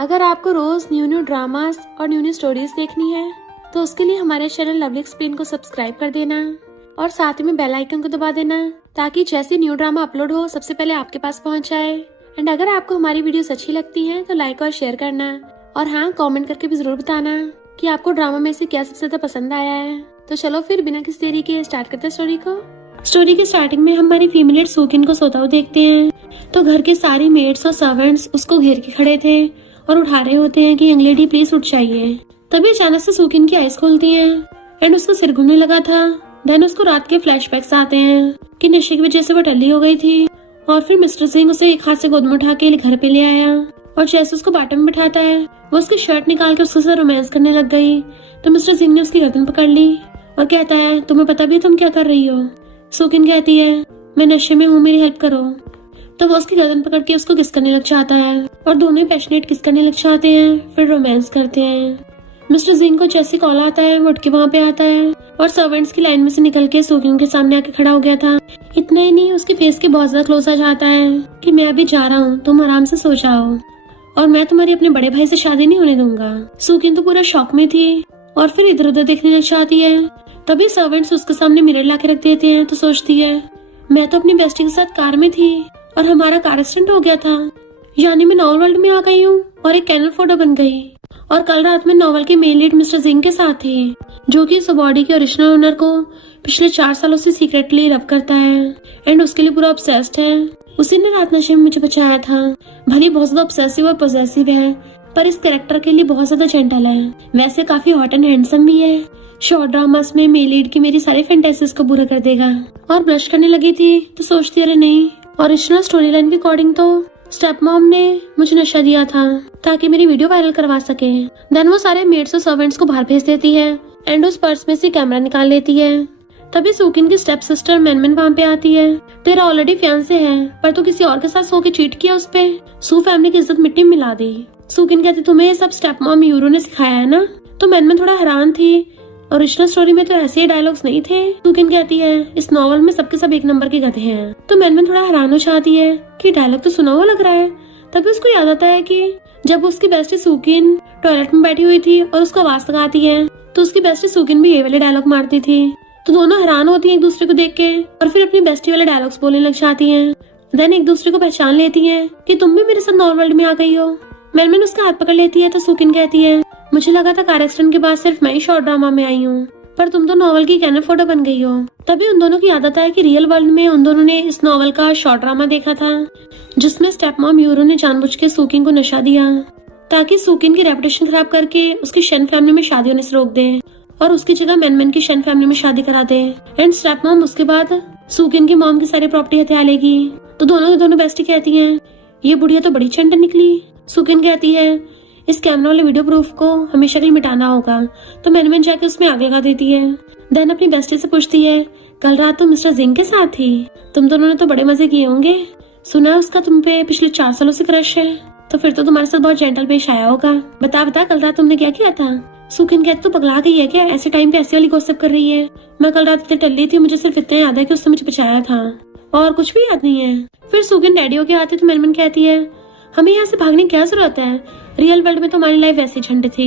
अगर आपको रोज new new dramas और न्यू न्यू स्टोरीज देखनी है तो उसके लिए हमारे चैनल लवली एक्सप्लेन को सब्सक्राइब कर देना और साथ में बेल आइकन को दबा देना ताकि जैसे न्यू ड्रामा अपलोड हो सबसे पहले आपके पास पहुंच जाए। एंड अगर आपको हमारी वीडियोस अच्छी लगती हैं तो लाइक और शेयर करना और हाँ, कमेंट करके भी जरूर बताना कि आपको ड्रामा में से क्या सबसे ज्यादा पसंद आया है। तो चलो फिर बिना किसी देरी के स्टार्ट करते हैं स्टोरी को। स्टोरी के स्टार्टिंग में हमारी फीमेल सूकिन को सोता हुआ देखते हैं तो घर के सारे मेड्स और सर्वेंट्स उसको घेर के खड़े थे और उठा रहे होते हैं कि यंग लेडी प्लीज उठ जाइए। तभी अचानक से सूकिन की आइज खुलती है एंड उसका सिर घूमने लगा था। देन उसको रात के फ्लैशबैक्स आते हैं कि नशे की वजह से वो टल्ली हो गई थी और फिर मिस्टर सिंह उसे एक हाथ से गोद में उठा के घर पे ले आया और जैसे उसको बाटम में बिठाता है वो उसकी शर्ट निकाल के उसके साथ रोमांस करने लग गई तो मिस्टर सिंह ने उसकी गर्दन पकड़ ली और कहता है तुम्हें पता भी है तुम क्या कर रही हो। सूकिन कहती है मैं नशे में हूँ, मेरी हेल्प करो। तो वो उसकी गर्दन पकड़ के उसको किस करने लग जाता है और दोनों ही पैशनेट किस करने लग जाते हैं, फिर रोमांस करते हैं। मिस्टर सिंह को जैसे कॉल आता है वो उठ के वहाँ पे आता है और सर्वेंट्स की लाइन में से निकल के सूकिन के सामने आके खड़ा हो गया था। इतना ही नहीं, उसके फेस के बहुत ज्यादा क्लोज आ जाता है कि मैं अभी जा रहा हूँ, तुम आराम से सो जाओ और मैं तुम्हारी अपने बड़े भाई से शादी नहीं होने दूंगा। सूकिन तो पूरा शॉक में थी और फिर इधर उधर देखने लग जाती है। तभी सर्वेंट्स उसके सामने मिरर ला के रख देते हैं तो सोचती है मैं तो अपनी बेस्टी के साथ कार में थी और हमारा कार एक्सीडेंट हो गया था, यानी मैं नॉवल वर्ल्ड में आ गई हूँ और एक कैनल फोटो बन गई। और कल रात में नॉवल के मेन लीड मिस्टर सिंह के साथ थी जो कि इस बॉडी के ओरिजिनल ओनर को पिछले 4 सालों से सीक्रेटली लव करता है एंड उसके लिए पूरा ऑब्सेस्ड है। उसी ने रात नशे में मुझे बचाया था। भले बहुत ज्यादा ऑब्सेसिव और पॉसेसिव है पर इस कैरेक्टर के लिए बहुत ज्यादा जेंटल है। वैसे काफी हॉट एंड हैंडसम भी है। शॉर्ट ड्रामास में मेल लीड की मेरी सारी फैंटेसीज को पूरा कर देगा। और ब्लश करने लगी थी तो सोचती अरे नहीं, ओरिजिनल स्टोरी लाइन के अकॉर्डिंग तो स्टेप मॉम ने मुझे नशा दिया था ताकि मेरी वीडियो वायरल करवा सके। देन वो सारे मेड्स और सर्वेंट्स को बाहर भेज देती है एंड उस पर्स में से कैमरा निकाल लेती है। तभी सूकिन की स्टेप सिस्टर मैनमैन वहाँ पे आती है। तेरा ऑलरेडी फियांसे है पर तू किसी और के साथ सो के चीट किया उस पे, सू फैमिली की इज्जत मिट्टी में मिला दी। सूकिन कहती तुम्हें ये सब स्टेप मॉम यूरो ने सिखाया है ना। तो मैनमैन थोड़ा हैरान थी, ओरिजिनल स्टोरी में तो ऐसे ही डायलॉग्स नहीं थे। सूकिन कहती है इस नॉवल में सबके सब एक नंबर के गधे हैं। तो मैनमैन थोड़ा हैरान हो जाती है कि डायलॉग तो सुना हुआ लग रहा है। तभी उसको याद आता है कि जब उसकी बेस्टी सूकिन टॉयलेट में बैठी हुई थी और उसको आवाज लगाती है तो उसकी बेस्टी सूकिन भी ये वाले डायलॉग मारती थी। तो दोनों हैरान होती हैं एक दूसरे को देख के और फिर अपनी बेस्टी वाले डायलॉग्स बोलने लग जाती हैं। देन एक दूसरे को पहचान लेती हैं कि तुम भी मेरे साथ नॉवल वर्ल्ड में आ गई हो। मैनमैन उसका हाथ पकड़ लेती है तो सूकिन कहती है मुझे लगा था कार एक्सीडेंट के बाद सिर्फ मैं ही शॉर्ट ड्रामा में आई हूँ पर तुम तो नॉवल की कैनल फोटो बन गई हो। तभी उन दोनों की आदत है कि रियल वर्ल्ड में उन दोनों ने इस नॉवल का शॉर्ट ड्रामा देखा था जिसमें स्टेप मॉम यूरो ने जानबूझ के सूकिन को नशा दिया ताकि सूकिन की रेपुटेशन खराब करके उसकी शन फैमिली में शादी होने से रोक दे और उसकी जगह मैनमैन की शन फैमिली में शादी करा दे। एंड स्टेप मॉम उसके बाद सूकिन की मॉम की सारी प्रॉपर्टी हथिया लेगी। तो दोनों बेस्टी कहती हैं ये बुढ़िया तो बड़ी चंड निकली। सूकिन कहती है इस कैमरा वाले वीडियो प्रूफ को हमेशा के लिए मिटाना होगा। तो मैनमैन जाके उसमें आग लगा देती है। देन अपनी बेस्टी से पूछती है कल रात तुम मिस्टर सिंह के साथ थी, तुम दोनों ने तो बड़े मजे किए होंगे, सुना उसका तुम पे पिछले 4 सालों से क्रश है, तो फिर तो तुम्हारे साथ बहुत जेंटल पेश आया होगा। बता कल रात तुमने क्या किया था। सूकिन कहती तू पगला गई है क्या, ऐसे टाइम पे ऐसी वाली गॉसिप कर रही है। मैं कल रात इतनी टल्ली थी, मुझे सिर्फ इतना याद है कि उसने मुझे बचाया था और कुछ भी याद नहीं है। फिर सूकिन डैडी होके आते तो मैनमैन कहती है हमें यहाँ से भागने की क्या जरूरत है, रियल वर्ल्ड में तो हमारी लाइफ वैसी झंड थी,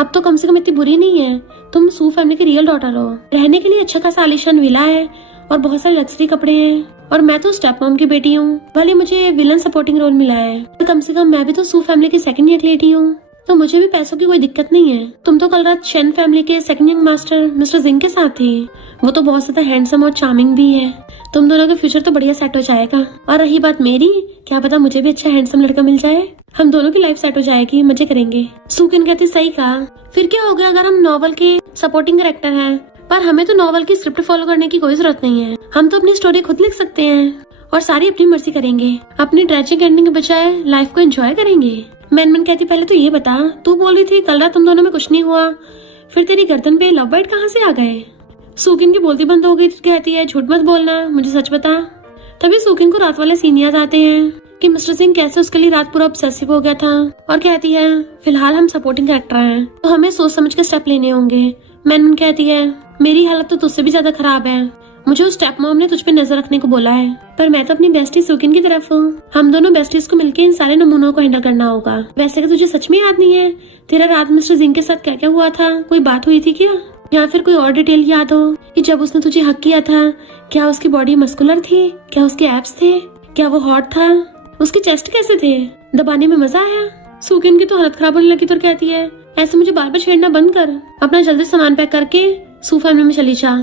अब तो कम से कम इतनी बुरी नहीं है। तुम सू फैमिली की रियल डॉटर हो, रहने के लिए अच्छा खासा आलीशान विला है और बहुत सारे लग्जरी कपड़े हैं और मैं तो स्टेप मॉम की बेटी हूँ। भले मुझे विलन सपोर्टिंग रोल मिला है तो कम से कम मैं भी तो सू फैमिली की सेकंड ईयर लेडी हूँ, तो मुझे भी पैसों की कोई दिक्कत नहीं है। तुम तो कल रात शेन फैमिली के second young master mister Singh के साथ थी, वो तो बहुत ज्यादा हैंडसम और चार्मिंग भी है। तुम दोनों का फ्यूचर तो बढ़िया सेट हो जाएगा। और रही बात मेरी, क्या पता मुझे भी अच्छा हैंडसम लड़का मिल जाए, हम दोनों की लाइफ सेट हो जाएगी, मजे करेंगे। सूकिन कहती सही कहा, फिर क्या हो गया अगर हम नॉवल के सपोर्टिंग कैरेक्टर हैं, पर हमें तो नॉवल की स्क्रिप्ट फॉलो करने की कोई जरूरत नहीं है, हम तो अपनी स्टोरी खुद लिख सकते हैं और सारी अपनी मर्जी करेंगे, अपनी ट्रेजिक एंडिंग के बजाय लाइफ को एंजॉय करेंगे। मैनमैन कहती पहले तो ये बता, तू बोल रही थी कल रात तुम दोनों में कुछ नहीं हुआ, फिर तेरी गर्दन पे लव बाइट कहाँ से आ गए। सूकिन की बोलती बंद हो गई, कहती है झूठ मत बोलना, मुझे सच बता। तभी सूकिन को रात वाले सीन याद आते हैं कि मिस्टर सिंह कैसे उसके लिए रात पूरा ऑब्सेसिव हो गया था और कहती है फिलहाल हम सपोर्टिंग कैरेक्टर हैं तो हमें सोच समझ के स्टेप लेने होंगे। मैनमैन कहती है मेरी हालत तो तुझसे भी ज्यादा खराब है, मुझे उस स्टेप मॉम ने तुझ पे नजर रखने को बोला है, पर मैं तो अपनी बेस्टी सुकिन की तरफ हूँ। हम दोनों बेस्टीज को मिलकर इन सारे नमूनों को हैंडल करना होगा। वैसे कि तुझे सच में याद नहीं है तेरा रात मिस्टर जिंग के साथ क्या क्या हुआ था? कोई बात हुई थी क्या, या फिर कोई और डिटेल याद हो कि जब उसने तुझे हक किया था, क्या उसकी बॉडी मस्कुलर थी, क्या उसके एब्स थे, क्या वो हॉट था, उसके चेस्ट कैसे थे, दबाने में मजा आया? सुकिन की तो हालत खराब होने लगी तो कहती है ऐसे मुझे बार बार छेड़ना बंद कर, अपना जल्दी सामान पैक करके सू फैमिली में चली जा।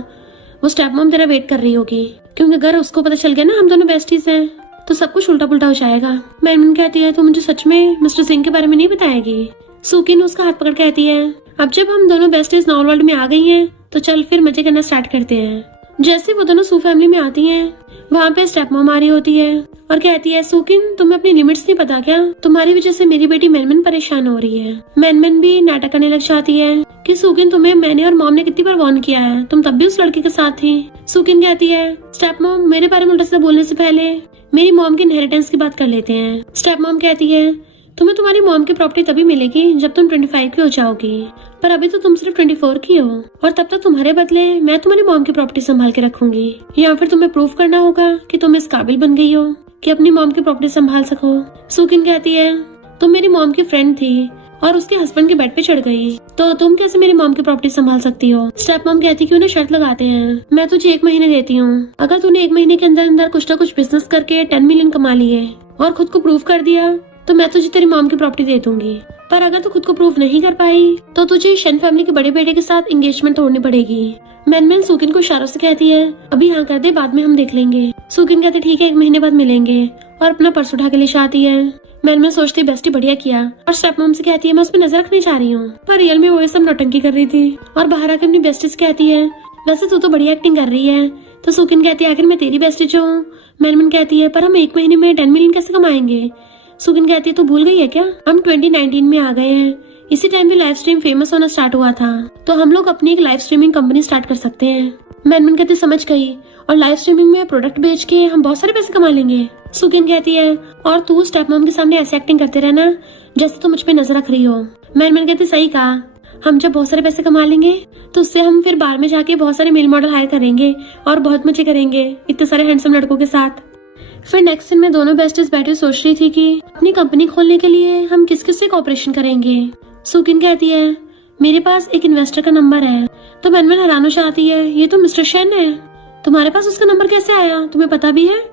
वो स्टेप मॉम तेरा वेट कर रही होगी, क्योंकि अगर उसको पता चल गया ना हम दोनों बेस्टीज हैं तो सब कुछ उल्टा पुल्टा हो जाएगा। मैनमन कहती है तो मुझे सच में मिस्टर सिंह के बारे में नहीं बताएगी? सुकिन उसका हाथ पकड़ कहती है अब जब हम दोनों बेस्टीज नॉर्मल वर्ल्ड में आ गई हैं तो चल फिर मजे करना स्टार्ट करते हैं। जैसे वो दोनों सू फैमिली में आती हैं, वहाँ पे स्टेप मॉम आ रही होती है और कहती है सुकिन तुम्हें अपनी लिमिट्स नहीं पता क्या? तुम्हारी वजह से मेरी बेटी मैनमन परेशान हो रही है। मैनमन भी नाटक करने लग जाती है कि सुकिन तुम्हें मैंने और मॉम ने कितनी बार वार्न किया है, तुम तब भी उस लड़की के साथ थी। सुकिन कहती है स्टेप मॉम मेरे बारे में उल्टा सीधा बोलने से पहले मेरी मॉम की इनहेरिटेंस की बात कर लेते हैं। स्टेप मॉम कहती है तुम्हें तुम्हारी मॉम की प्रॉपर्टी तभी मिलेगी जब तुम 25 की हो जाओगी, पर अभी तो तुम सिर्फ 24 की हो, और तब तक तुम्हारे बदले मैं तुम्हारी मॉम की प्रॉपर्टी संभाल के रखूंगी। या फिर तुम्हें प्रूफ करना होगा कि तुम इस काबिल बन गई हो कि अपनी मॉम की प्रॉपर्टी संभाल सको। सुकिन कहती है तुम मेरी मॉम की फ्रेंड थी और उसके हस्बैंड के बेड पे चढ़ गई, तो तुम कैसे मेरी मॉम की प्रॉपर्टी संभाल सकती हो? स्टेप मॉम कहती क्यों ना शर्त लगाते हैं, मैं तुझे 1 महीने देती हूँ, अगर तूने 1 महीने के अंदर अंदर कुछ ना कुछ बिजनेस करके 10 मिलियन कमा लिए और खुद को प्रूव कर दिया तो मैं तुझे तेरी मॉम की प्रॉपर्टी दे दूंगी। पर अगर तू खुद को प्रूव नहीं कर पाई तो तुझे शन फैमिली के बड़े बेटे के साथ एंगेजमेंट तोड़नी पड़ेगी। मैनमन सुकिन को इशारों से कहती है अभी हाँ कर दे, बाद में हम देख लेंगे। सुकिन कहते ठीक है 1 महीने बाद मिलेंगे, और अपना पर्स उठा के ले आती है। मैनमन सोचती बेस्टी बढ़िया किया, और स्टेप मॉम से कहती है मैं उस पर नजर रखनी चाह रही हूँ, पर रियल में वो ये सब नौटंकी कर रही थी। और बाहर आकर अपनी बेस्टी से कहती है वैसे तू तो बढ़िया एक्टिंग कर रही है। तो सुकिन कहती है आखिर मैं तेरी बेस्टी जो हूँ। मैनमन कहती है पर हम 1 महीने में 10 मिलियन कैसे कमाएंगे? सुकिन कहती है तू भूल गई है क्या, हम 2019 में आ गए हैं, इसी टाइम भी लाइव स्ट्रीम फेमस होना स्टार्ट हुआ था, तो हम लोग अपनी एक लाइव स्ट्रीमिंग कंपनी स्टार्ट कर सकते हैं। मैनमन कहते समझ गई, और लाइव स्ट्रीमिंग में प्रोडक्ट बेच के हम बहुत सारे पैसे कमा लेंगे। सुकिन कहती है और तू स्टेप मॉम के सामने ऐसे एक्टिंग करते रहना जैसे तू मुझ पे नजर रख रही हो। मैनमन कहते सही कहा, हम जब बहुत सारे पैसे कमा लेंगे तो उससे हम फिर बाहर में जाके बहुत सारे मेल मॉडल हायर करेंगे और बहुत मजे करेंगे इतने सारे हैंडसम लड़कों के साथ। फिर नेक्स्ट सीन में दोनों बेस्टीज बैठी सोच रही थी कि अपनी कंपनी खोलने के लिए हम किस किस से कोऑपरेशन करेंगे। सुकिन कहती है मेरे पास एक इन्वेस्टर का नंबर है, तो मैनमन हैरान हो जाती है ये तो मिस्टर शेन है, तुम्हारे पास उसका नंबर कैसे आया? तुम्हें पता भी है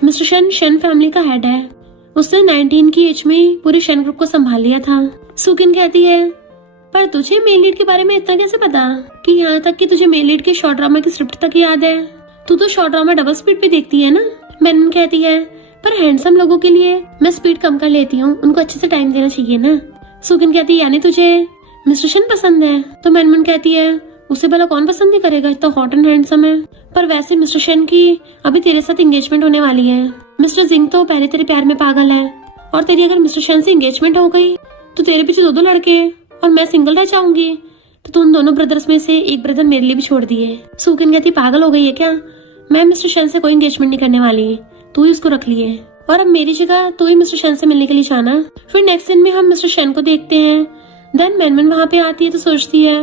मिस्टर शेन फैमिली का हेड है, उसने 19 की एज में पूरे शेन ग्रुप को संभाल लिया था। सुकिन कहती है पर तुझे मेल लीड के बारे में इतना कैसे पता कि यहाँ तक कि तुझे मेल लीड के शॉर्ट ड्रामा की स्क्रिप्ट तक याद है? तू तो शॉर्ट ड्रामा डबल स्पीड पे देखती है ना। मैनमन कहती है पर हैंडसम लोगों के लिए मैं स्पीड कम कर लेती हूँ, उनको अच्छे से टाइम देना चाहिए ना। सुकिन कहती है यानी तुझे मिस्टर शेन पसंद है? तो मैनमन कहती है उसे भला कौन पसंद नहीं करेगा, इतना हॉट एंड हैंडसम है। पर वैसे मिस्टर शेन की अभी तेरे साथ एंगेजमेंट होने वाली है, मिस्टर जिंग तो पहले तेरे प्यार में पागल है, और तेरी अगर मिस्टर शेन से एंगेजमेंट हो गई तो तेरे पीछे 2 लड़के और मैं सिंगल रह जाऊंगी, तो तुम दोनों ब्रदर्स में से एक ब्रदर मेरे लिए भी छोड़ दिए। सुकिन कहती पागल हो गई है क्या, मैं मिस्टर शेन से कोई एंगेजमेंट नहीं करने वाली, तू ही उसको रख लिए, और अब मेरी जगह तू ही मिस्टर शेन से मिलने के लिए जाना। फिर नेक्स्ट सीन में हम मिस्टर शेन को देखते हैं। देन मैनमन वहाँ पे आती है तो सोचती है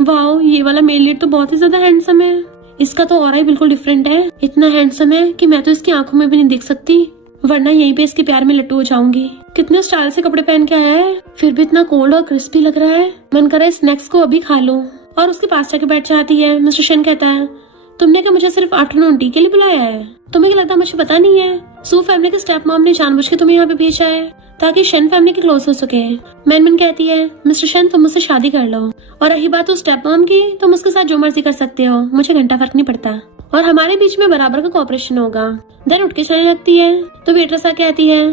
वाओ ये वाला मेल लीड तो बहुत ही ज्यादा हैंडसम है, इसका तो ऑरा ही बिल्कुल डिफरेंट है, इतना हैंडसम है कि मैं तो इसकी आंखों में भी नहीं देख सकती, वरना यहीं पे इसके प्यार में लट्टू हो जाऊंगी। कितने स्टाइल से कपड़े पहन के आया है, फिर भी इतना कोल्ड और क्रिस्पी लग रहा है, मन कर रहा है स्नैक्स को अभी खा लूं। और उसके पास जाके बैठ जाती है। मिस्टर शेन कहता है तुमने क्या मुझे सिर्फ आफ्टरनून टी के लिए बुलाया है? तुम्हें क्या लगता है मुझे पता नहीं है? सू फैमिली के स्टेप मॉम ने जानबूझ के तुम्हें यहाँ पे भेजा है ताकि शेन फैमिली के क्लोज हो सके। मैनमन कहती है मिस्टर शेन तुम मुझसे शादी कर लो, और रही बात उस स्टेप मॉम की, तुम उसके साथ जो मर्जी कर सकते हो, मुझे घंटा फर्क नहीं पड़ता, और हमारे बीच में बराबर का कोऑपरेशन होगा। देन उठ के चलने लगती है तो वेट्रेस कहती है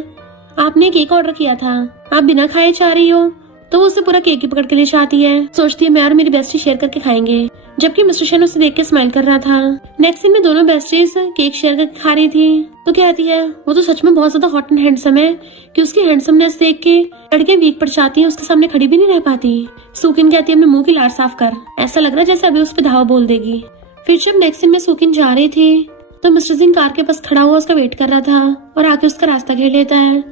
आपने केक ऑर्डर किया था, आप बिना खाए जा रही हो, तो वो उसे पूरा केक ही पकड़ के ले जाती है। सोचती है मैं और मेरी बेस्टी शेयर करके खाएंगे, जबकि मिस्टर शेन उसे देख के स्माइल कर रहा था। नेक्स्ट सीन में दोनों बेस्टीज केक शेयर करके खा रही थी, तो कहती है वो तो सच में बहुत ज्यादा हॉट एंड हैंडसम है कि उसकी हैंडसमनेस देख के लड़कियां वीक पड़ जाती हैं, उसके सामने खड़ी भी नहीं रह पाती। सुकिन कहती है अपने मुंह की लार साफ कर, ऐसा लग रहा है जैसे अभी उस पर धावा बोल देगी। फिर जब नेक्स्ट सीन में सुकिन जा रही थी तो मिस्टर सिंह कार के पास खड़ा हुआ उसका वेट कर रहा था, और आके उसका रास्ता घेर लेता है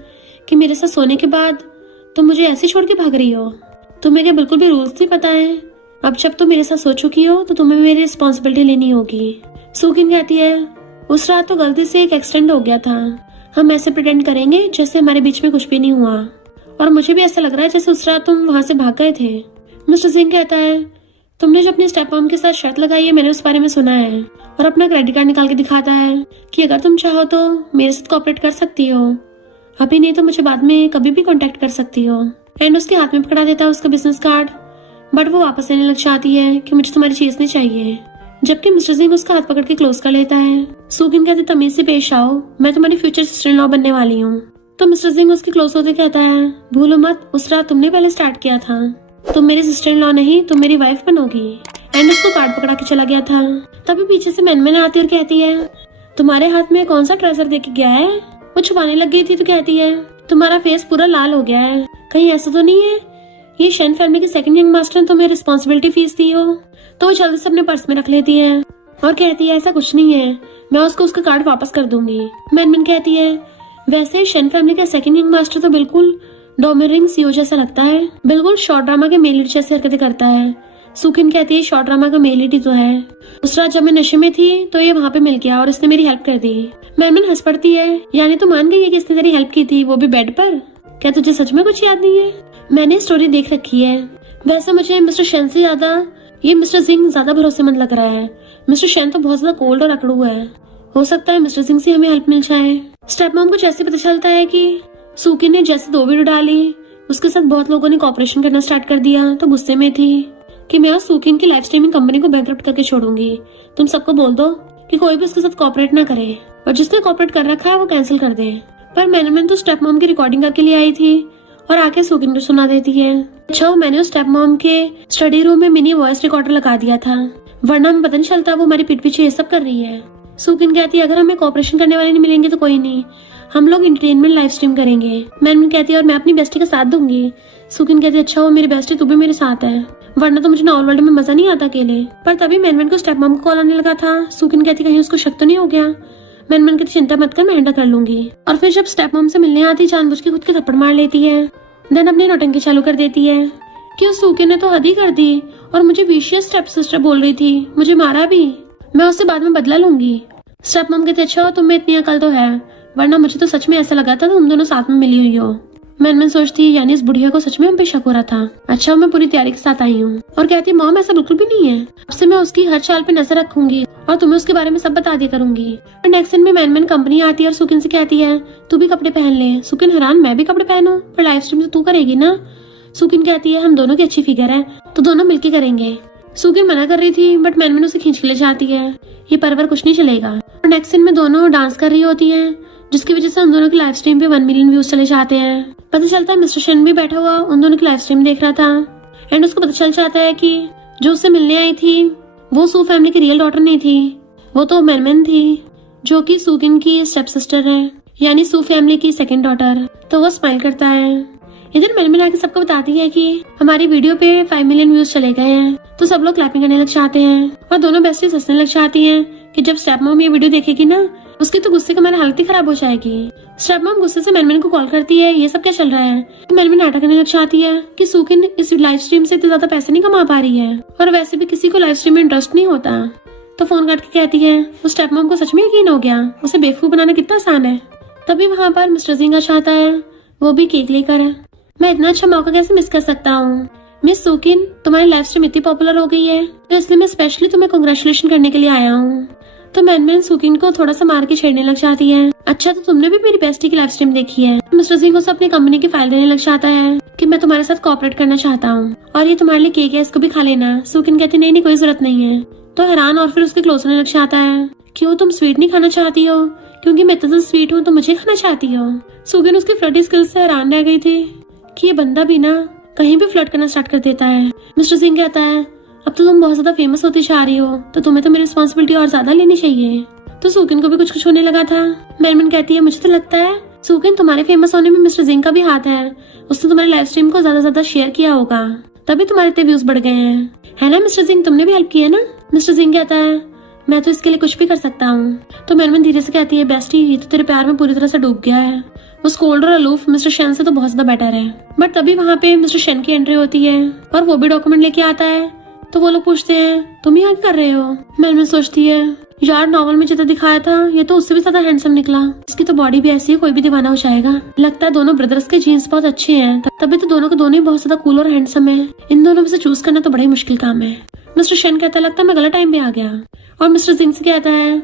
कि मेरे साथ सोने के बाद तुम मुझे ऐसे छोड़ के भाग रही हो, तुम्हें क्या बिल्कुल भी रूल्स नहीं पता है? अब जब तुम मेरे साथ सो चुकी हो तो तुम्हें मेरी रिस्पॉन्सिबिलिटी लेनी होगी। सुकिन कहती है उस रात तो गलती से एक एक्सीडेंट हो गया था, हम ऐसे प्रिटेंड करेंगे जैसे हमारे बीच में कुछ भी नहीं हुआ, और मुझे भी ऐसा लग रहा है जैसे उस रात तुम वहां से भाग गए थे। मिस्टर सिंह कहता है तुमने जो अपनी स्टेप मॉम के साथ शर्त लगाई है मैंने उस बारे में सुना है, और अपना क्रेडिट कार्ड निकाल के दिखाता है कि अगर तुम चाहो तो मेरे साथ कोऑपरेट कर सकती हो, अभी नहीं तो मुझे बाद में कभी भी कांटेक्ट कर सकती हो। एंड उसके हाथ में पकड़ा देता है उसका बिजनेस कार्ड, बट वो वापस लेने लग जाती है कि मुझे तुम्हारी चीज नहीं चाहिए, जबकि मिस्टर सिंह उसका हाथ पकड़ के क्लोज कर लेता है। सुकिन कहती तमीज से पेश आओ, मैं तुम्हारी फ्यूचर सिस्टर इन लॉ बनने वाली हूँ। तो मिस्टर सिंह उसके क्लोज होते कहता है भूलो मत उस रात तुमने पहले स्टार्ट किया था, तुम मेरी सिस्टर इन लॉ नहीं तुम मेरी वाइफ बनोगी। एंड उसको कार्ड पकड़ा के चला गया था। तभी पीछे से मैन आती और कहती है तुम्हारे हाथ में कौन सा ट्रेजर देके गया है। वो छुपाने लग गई थी तो कहती है तुम्हारा फेस पूरा लाल हो गया है, कहीं ऐसा तो नहीं है ये शेन फैमिली के सेकंड यंग मास्टर ने तुम्हें रिस्पॉन्सिबिलिटी फीस दी हो। तो वो जल्दी से अपने पर्स में रख लेती है और कहती है ऐसा कुछ नहीं है, मैं उसको उसका कार्ड वापस कर दूंगी। मैनमैन कहती है वैसे शेन फैमिली का सेकंड यंग मास्टर तो बिल्कुल डोमिनिक सीओ जैसा लगता है, बिल्कुल शॉर्ट ड्रामा के मेल लीड जैसे हरकतें करता है। सुकिन कहती है शॉर्ट ड्रामा का मेल लीड ही तो है, उस रात जब मैं नशे में थी तो ये वहाँ पे मिल गया और इसने मेरी हेल्प कर दी। मैनमैन हंस पड़ती है यानी तो मान गई है कि इसने तेरी हेल्प की थी, वो भी बेड पर। क्या तुझे सच में कुछ याद नहीं है? मैंने स्टोरी देख रखी है। वैसे मुझे मिस्टर शेन से ज्यादा ये मिस्टर सिंह ज्यादा भरोसेमंद लग रहा है। मिस्टर शेन तो बहुत ज्यादा कोल्ड और अकड़ू है, हो सकता है मिस्टर सिंह से हमें हेल्प मिल जाए। स्टेप मॉम को जैसे पता चलता है कि सुकिन ने जैसे 2 वीडियो डाली उसके साथ बहुत लोगों ने कॉपरेशन करना स्टार्ट कर दिया, तो गुस्से में थी कि मैं सुकिन की लाइव स्ट्रीमिंग कंपनी को बैंकरप्ट करके छोड़ूंगी। तुम सबको बोल दो कि कोई भी उसके साथ कॉपरेट ना करे, और जिसने कॉपरेट कर रखा है वो कैंसिल कर दे। पर मैंने तो स्टेप मॉम की रिकॉर्डिंग करके लिए आई थी और आके सुकिन को सुना देती है। अच्छा मैंने उस स्टेप मॉम के स्टडी रूम में मिनी वॉइस रिकॉर्डर लगा दिया था, वरना हमें पता नहीं चलता वो हमारी पीठ पीछे ये सब कर रही है। सुकिन कहती है अगर हमें कॉपरेशन करने वाले नहीं मिलेंगे तो कोई नहीं, हम लोग एंटरटेनमेंट लाइव स्ट्रीम करेंगे। मैनमैन कहती है और मैं अपनी बेस्टी का साथ दूंगी। सुकिन कहती है अच्छा वो मेरी बेस्टी तू भी मेरे साथ है, वरना तो मुझे नॉवल वर्ल्ड में मजा नहीं आता अकेले। पर तभी मैनमैन को स्टेप मॉम को कॉल आने लगा था। सुकिन कहती कहीं उसको शक तो नहीं हो गया। मैनमैन कहती चिंता मत कर मैं हैंडल कर लूंगी। और फिर जब स्टेप मॉम से मिलने आती जानबूझ के खुद के थप्पड़ मार लेती है, देन अपनी नौटंकी चालू कर देती है कि उस सुकिन ने तो हद ही कर दी और मुझे विशियस स्टेप सिस्टर बोल रही थी, मुझे मारा भी, मैं उससे बाद में बदला लूंगी। स्टेप मॉम कहती अच्छा तुम में इतनी अकल तो है, वरना मुझे तो सच में ऐसा लगा था तुम दोनों साथ में मिली हुई हो। मैनमैन सोचती यानी इस बुढ़िया को सच में हम पे शक हो रहा था। अच्छा मैं पूरी तैयारी के साथ आई हूँ। और कहती मॉम ऐसा बिल्कुल भी नहीं है, अब से मैं उसकी हर चाल पे नजर रखूंगी और तुम्हें उसके बारे में सब बता दिया करूंगी। और नेक्स्ट दिन में मैनमैन कंपनी आती है और सुकिन से कहती है तू भी कपड़े पहन ले। सुकिन हैरान मैं भी कपड़े पहनूं, पर लाइव स्ट्रीम तो तू करेगी ना। सुकिन कहती है हम दोनों की अच्छी फिगर है तो दोनों मिलके करेंगे। सुकिन मना कर रही थी बट मैनमैन उसे खींच के ले जाती है, ये परवर कुछ नहीं चलेगा। और नेक्स्ट दिन में दोनों डांस कर रही होती है जिसकी वजह से उन दोनों की लाइव स्ट्रीम पे 1 मिलियन व्यूज चले जाते हैं। पता चलता है मिस्टर शेन भी बैठा हुआ उन दोनों की लाइव स्ट्रीम देख रहा था। एंड उसको पता चल जाता है कि जो उससे मिलने आई थी वो सू फैमिली की रियल डॉटर नहीं थी, वो तो मैनमैन थी जो कि सुकिन की स्टेप सिस्टर है, यानी सू फैमिली की सेकंड डॉटर। तो वो स्माइल करता है। इधर मैनमैन आके सबको बताती है कि हमारी वीडियो पे 5 मिलियन व्यूज चले गए हैं, तो सब लोग क्लैपिंग करने लग जाते हैं और दोनों बेस्टीज हंसने लग जाती हैं कि जब स्टेप मॉम ये वीडियो देखेगी ना उसकी तो गुस्से का हमारी हालत ही खराब हो जाएगी। स्टेप मॉम गुस्से से मैनमैन को कॉल करती है ये सब क्या चल रहा है। तो मैनमैन नाटक करने लग जाती है कि सुकिन इस लाइव स्ट्रीम से इतने ज्यादा पैसे नहीं कमा पा रही है और वैसे भी किसी को लाइव स्ट्रीम में इंटरेस्ट नहीं होता। तो फोन काट के कहती है उस स्टेप मॉम को सच में यकीन हो गया, उसे बेवकूफ बनाना कितना आसान है। तभी वहाँ पर मिस्टर सिंह आ जाता है, वो भी केक लेकर। मैं इतना अच्छा मौका कैसे मिस कर सकता हूँ। मिस सुकिन तुम्हारी लाइव स्ट्रीम इतनी पॉपुलर हो गई है तो इसलिए मैं स्पेशली तुम्हें कांग्रेचुलेशन करने के लिए आया हूँ। तो मैनमैन सुकिन को थोड़ा सा मार के छेड़ने लग जाती है। अच्छा तो तुमने भी मेरी बेस्टी की लाइव स्ट्रीम देखी है। मिस्टर सिंह उसे अपनी कंपनी की फाइल देने लग जाता है कि मैं तुम्हारे साथ कोऑपरेट करना चाहता हूँ और ये तुम्हारे लिए केक है, इसको भी खा लेना। सुकिन कहती नहीं कोई जरूरत नहीं है। तो हैरान और फिर उसके क्लोज होने लग जाता है, क्यों तुम स्वीट नहीं खाना चाहती हो? क्योंकि मैं इतना स्वीट हूँ तो मुझे खाना चाहती हो। सुकिन उसकी फ्लर्टी स्किल्स से हैरान रह गई थी कि ये बंदा भी ना कहीं भी फ्लर्ट करना स्टार्ट कर देता है। मिस्टर सिंह कहता है अब तो तुम बहुत ज्यादा फेमस होती जा रही हो तो तुम्हें तो मेरी रिस्पॉन्सिबिलिटी और ज्यादा लेनी चाहिए। तो सुकिन को भी कुछ कुछ होने लगा था। मैनमैन कहती है मुझे तो लगता है सुकिन तुम्हारे फेमस होने में मिस्टर सिंह का भी हाथ है, उसने तुम्हारी लाइव स्ट्रीम को ज्यादा शेयर किया होगा तभी तुम्हारे इतने व्यूज बढ़ गए हैं, है ना मिस्टर सिंह? तुमने भी हेल्प की है ना? मिस्टर सिंह कहता है मैं तो इसके लिए कुछ भी कर सकता हूँ। तो मैनमैन धीरे से कहती है बेस्टी ये तो तेरे प्यार में पूरी तरह से डूब गया है, उस कोल्ड और अलूफ मिस्टर शेन से तो बहुत ज्यादा बेटर है। बट तभी वहाँ पे मिस्टर शेन की एंट्री होती है और वो भी डॉक्यूमेंट लेके आता है। तो वो लोग पूछते हैं तुम यहाँ क्या कर रहे हो? मैनमैन सोचती है यार नॉवल में जितना दिखाया था ये तो उससे भी ज्यादा हैंडसम निकला। इसकी तो बॉडी भी ऐसी है, कोई भी दीवाना हो जाएगा। लगता है दोनों ब्रदर्स के जीन्स बहुत अच्छे हैं, तभी तो दोनों के दोनों ही बहुत ज्यादा कूल और हैंडसम है। इन दोनों में से चूज करना तो बड़ा ही मुश्किल काम है। मिस्टर शेन कहता है लगता है मैं गलत टाइम पे आ गया। और मिस्टर जिंग से कहता है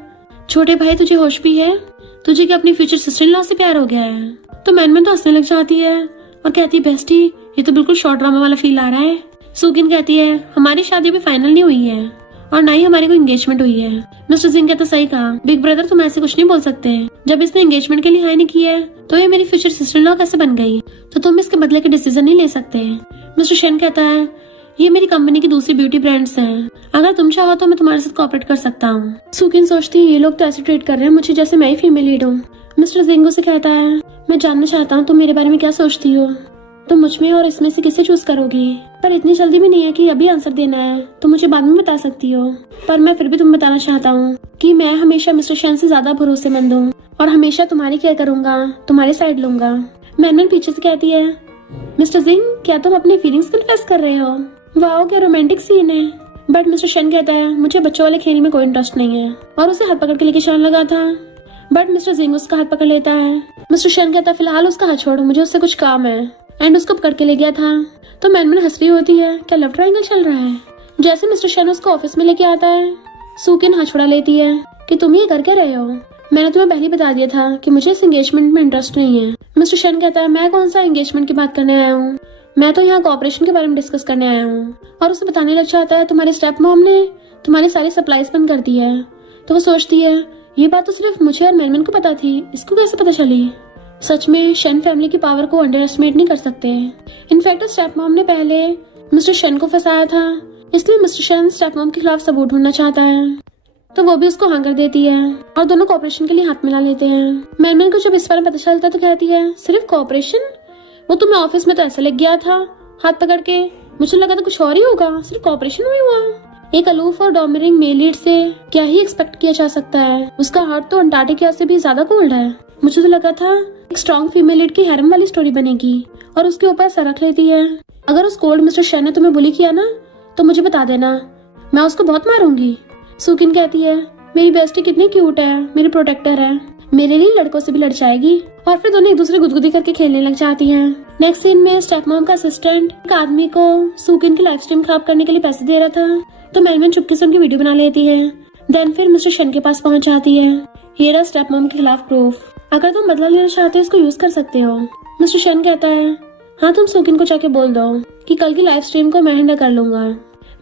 छोटे भाई तुझे होश भी है, तुझे क्या अपनी फ्यूचर सिस्टर इन लॉ से प्यार हो गया है? तो मैन तो हंसने लग जाती है और कहती है बेस्टी ये तो बिल्कुल शॉर्ट ड्रामा वाला फील आ रहा है। सुकिन कहती है हमारी शादी अभी फाइनल नहीं हुई है और ना ही हमारी कोई एंगेजमेंट हुई है। मिस्टर सिंह कहता सही कहा बिग ब्रदर, तुम ऐसे कुछ नहीं बोल सकते। जब इसने एंगेजमेंट के लिए हाई नहीं की है तो ये मेरी फ्यूचर सिस्टर इन लॉ कैसे बन गई? तो तुम इसके बदले के डिसीजन नहीं ले सकते। मिस्टर शेन कहता है ये मेरी कंपनी की दूसरी ब्यूटी ब्रांड्स हैं, अगर तुम चाहो तो मैं तुम्हारे साथ कोऑपरेट कर सकता हूँ। सुकिन सोचती है ये लोग तो ऐसे ट्रीट कर रहे हैं मुझे जैसे मैं ही फीमेल लीड हूँ। मिस्टर जिंगो से कहता है मैं जानना चाहता हूँ तुम मेरे बारे में क्या सोचती हो, तुम मुझ में और इसमें से किसे चूज करोगी? पर इतनी जल्दी भी नहीं है कि अभी आंसर देना है, तुम मुझे बाद में बता सकती हो। पर मैं फिर भी तुम्हें बताना चाहता हूँ कि मैं हमेशा मिस्टर शेन से ज्यादा भरोसेमंद हूँ और हमेशा तुम्हारी केयर करूंगा, तुम्हारी साइड लूंगा। मैनन पीछे से कहती है मिस्टर जिंग क्या तुम अपनी फीलिंग्स कन्फेस कर रहे हो? वाओ क्या रोमांटिक सीन है। बट मिस्टर शेन कहता है मुझे बच्चों वाले खेल में कोई इंटरेस्ट नहीं है और उसे हाथ पकड़ के लेके चलने लगा था। बट मिस्टर जिंग उसका हाथ पकड़ लेता है। मिस्टर शेन कहता है फिलहाल उसका हाथ छोड़ो, मुझे उससे कुछ काम है। एंड उसको पकड़ के ले गया था। तो मैनमैन हंस रही होती है क्या लव ट्रायंगल चल रहा है? जैसे मिस्टर शेन उसको ऑफिस में लेके आता है सुकिन हाथ छुड़ा लेती है कि तुम ये कर क्या रहे हो? मैंने तुम्हें पहले बता दिया था कि मुझे इस एंगेजमेंट में इंटरेस्ट नहीं है। मिस्टर शेन कहता है मैं कौन सा एंगेजमेंट की बात करने आया हूँ, मैं तो यहाँ कॉपरेशन के बारे में डिस्कस करने आया हूँ। और उसे बताने लग जाता है तुम्हारी स्टेप मॉम ने तुम्हारी सारी सप्लाईज बंद कर दी है। तो वो सोचती है ये बात तो सिर्फ मुझे और मैनमैन को पता थी, इसको कैसे पता चली? सच में शेन फैमिली की पावर को अंडर एस्टिमेट नहीं कर सकते। इनफैक्ट स्टेप मॉम ने पहले मिस्टर शेन को फंसाया था, इसलिए मिस्टर शेन स्टेप मॉम के खिलाफ सबूत ढूंढना चाहता है। तो वो भी उसको हाँ कर देती है और दोनों कॉपरेशन के लिए हाथ मिला लेते हैं। मैनमैन को जब इस बारे में पता चलता है तो कहती है सिर्फ कॉपरेशन? वो तुम्हें ऑफिस में तो ऐसा लग गया था हाथ पकड़ के, मुझे लगा था कुछ और ही होगा, सिर्फ कॉपरेशन हुई हुआ। एक अलूफ और डोमिनिंग मेल लीड से क्या ही एक्सपेक्ट किया जा सकता है? उसका हार्ट तो अंटार्कटिका से भी ज्यादा कोल्ड है। मुझे तो लगा था एक स्ट्रॉन्ग फीमेल लीड की हैरम वाली स्टोरी बनेगी और उसके ऊपर सर रख लेती है। अगर उस कोल्ड मिस्टर शेन ने तुम्हें बुली किया ना तो मुझे बता देना, मैं उसको बहुत मारूंगी। सुकिन कहती है मेरी बेस्टी कितनी क्यूट है, मेरी प्रोटेक्टर है, मेरे लिए लड़कों से भी लड़ जाएगी। और फिर दोनों एक दूसरे गुदगुदी करके खेलने लग जाती हैं। नेक्स्ट सीन में स्टेप मॉम का असिस्टेंट एक आदमी को सुकिन की लाइव स्ट्रीम खराब करने के लिए पैसे दे रहा था, तो मैनमैन चुपके से उनकी वीडियो बना लेती है। देन फिर मिस्टर शेन के पास पहुंच जाती है। ये रहा स्टेप मॉम के खिलाफ प्रूफ, अगर तुम बदला लेना चाहते हो इसको यूज कर सकते हो। मिस्टर शेन कहता है हाँ तुम सुकिन को जाके बोल दो कि कल की लाइव स्ट्रीम को मैं हैंडल कर लूंगा।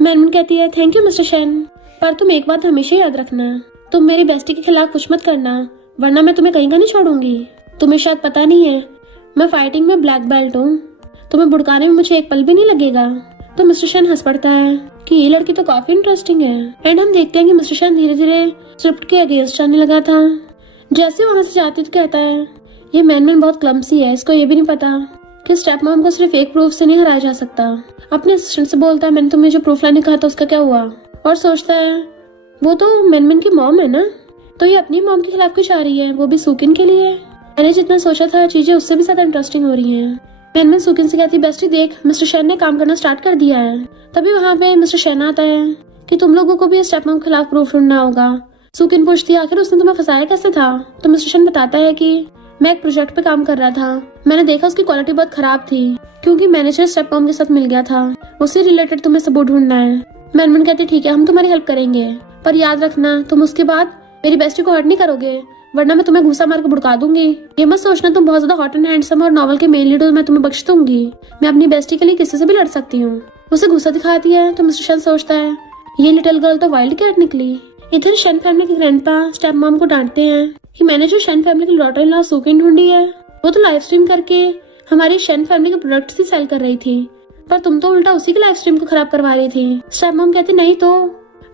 मैनमैन कहती है थैंक यू मिस्टर शेन, पर तुम एक बात हमेशा याद रखना, तुम मेरी बेस्टी के खिलाफ कुछ मत करना वरना मैं तुम्हें कहीं का नहीं छोड़ूंगी। तुम्हें शायद पता नहीं है मैं फाइटिंग में ब्लैक बेल्ट हूँ, तुम्हें भुड़काने में मुझे एक पल भी नहीं लगेगा। तो मिस्टर शेन हंस पड़ता है कि ये लड़की तो काफी इंटरेस्टिंग है। एंड हम देखते हैं कि मिस्टर शेन धीरे धीरे स्क्रिप्ट के अगेंस्ट जाने लगा था। जैसे वहां से जाती तो कहता है ये मैनमैन बहुत क्लमसी है, इसको ये भी नहीं पता कि स्टेप मॉम को सिर्फ एक प्रूफ से नहीं हराया जा सकता। अपने असिस्टेंट से बोलता है मैंने तुम्हें जो प्रूफ लाने कहा था उसका क्या हुआ? और सोचता है वो तो मैनमैन की मॉम है ना, तो ये अपनी मॉम के खिलाफ क्यों जा रही है, वो भी सुकिन के लिए। मैंने जितना सोचा था चीजें उससे भी ज्यादा इंटरेस्टिंग हो रही हैं। मैनमैन सुकिन से कहती बेस्टी देख मिस्टर शेन ने काम करना स्टार्ट कर दिया है। तभी वहाँ पे मिस्टर शेन आता है कि तुम लोगों को भी स्टेप मॉम के खिलाफ प्रूफ ढूंढना होगा। सुकिन पूछती है आखिर उसने तुम्हें फंसाया कैसे था? तो मिस्टर शेन बताता है कि मैं एक प्रोजेक्ट पे काम कर रहा था, मैंने देखा उसकी क्वालिटी बहुत खराब थी क्योंकि मैनेजर स्टेप मॉम के साथ मिल गया था, उससे रिलेटेड तुम्हें सबूत ढूंढना है। मैनमैन कहती ठीक है हम तुम्हारी हेल्प करेंगे, पर याद रखना तुम उसके बाद मेरी बेस्टी को हर्ट नहीं करोगे वरना मैं तुम्हें घूसा मार के भुड़का दूंगी। ये मत सोचना तुम बहुत ज्यादा हॉट एंड हैंडसम और नॉवल के मेन लीड हो, मैं तुम्हें बख्श दूंगी, मैं अपनी बेस्टी के लिए किसी से भी लड़ सकती हूँ। उसे गुस्सा दिखाती है तो मिस्टर शेन सोचता है ये लिटिल गर्ल तो वाइल्ड कैट निकली। इधर शेन फैमिली के ग्रैंडपा स्टेप मॉम को डांटते हैं कि मैंने जो शेन फैमिली की डॉटर इन लॉ सुकिन ढूंढी है वो तो लाइव स्ट्रीम करके हमारी शेन फैमिली के प्रोडक्ट्स ही सेल कर रही थी, पर तुम तो उल्टा उसी की लाइव स्ट्रीम को खराब करवा रही थी। स्टेप मॉम कहती नहीं तो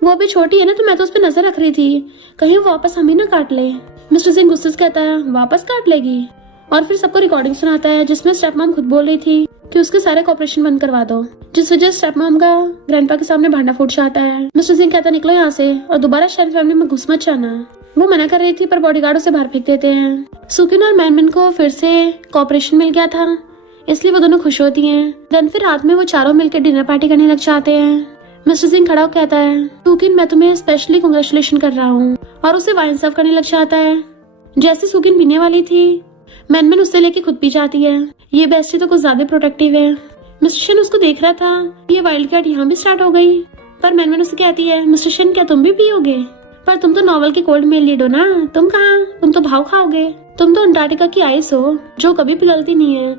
वो अभी छोटी है ना, तो मैं तो उस पर नजर रख रही थी, कहीं वो वापस हम ही ना काट ले। मिस्टर सिंह गुस्से से कहता है वापस काट लेगी, और फिर सबको रिकॉर्डिंग सुनाता है जिसमें स्टेप मॉम खुद बोल रही थी कि उसके सारे कॉपरेशन बंद करवा दो, जिस वजह से स्टेप मॉम का ग्रैंडपा के सामने भांडा फूट जाता है। मिस्टर सिंह कहता निकलो यहाँ से और दोबारा शेन फैमिली में घुस मत जाना। वो मना कर रही थी पर बॉडीगार्ड उसे बाहर फेंक देते हैं। सुकिन और मैनमैन को फिर से कॉपरेशन मिल गया था, इसलिए वो दोनों खुश होती हैं। देन फिर रात में वो चारों मिलकर डिनर पार्टी करने लग जाते हैं। मिस्टर सिंह खड़ा होकर कहता है सुकिन मैं तुम्हें स्पेशली कांग्रेचुलेशन कर रहा हूँ और उसे वाइन सर्व करने लग जाता है। जैसे सुकिन पीने वाली थी, मैनमैन उससे लेके खुद पी जाती है। ये बेस्टी तो कुछ ज्यादा प्रोटेक्टिव है। मिस्टर शन उसको देख रहा था। ये वाइल्ड कैट यहाँ भी स्टार्ट हो गई। पर मैनमैन उससे कहती है, मिस्टर शन क्या तुम भी पियोगे? पर तुम तो नॉवल के कोल्ड मेल लीड हो ना, तुम कहाँ, तुम तो भाव खाओगे। तुम तो अंटार्कटिका की आइस हो जो कभी पिघलती नहीं है।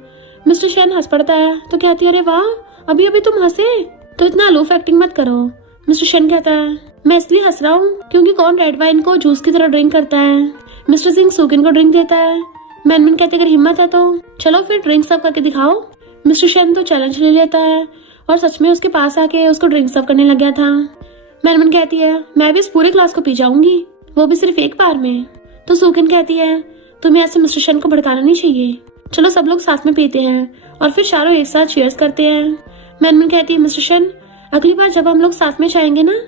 मिस्टर शन हंस पड़ता है तो कहती है, अरे वाह, अभी अभी तुम हंसे, तो इतना अलूफ एक्टिंग मत करो। मिस्टर शन कहता है, मैं इसलिए हंस रहा हूँ क्योंकि कौन रेड वाइन को जूस की तरह ड्रिंक करता है। मिस्टर सिंह सुकिन को ड्रिंक देता है। मैनमैन कहते अगर हिम्मत है तो चलो फिर ड्रिंक सर्व करके दिखाओ। मिस्टर शन तो चैलेंज ले लेता है और सच में उसके पास आके उसको ड्रिंक सर्व करने लग गया था। मैनमैन कहती है, मैं भी इस पूरे ग्लास को पी जाऊंगी, वो भी सिर्फ एक बार में। तो सुकिन कहती है, तुम्हें ऐसे मिस्टर शन को भड़काना नहीं चाहिए, चलो सब लोग साथ में पीते हैं और फिर चारों एक साथ चीयर्स करते हैं। मैनमैन कहती है, मिस्टर शन अगली बार जब हम लोग साथ में जाएंगे ना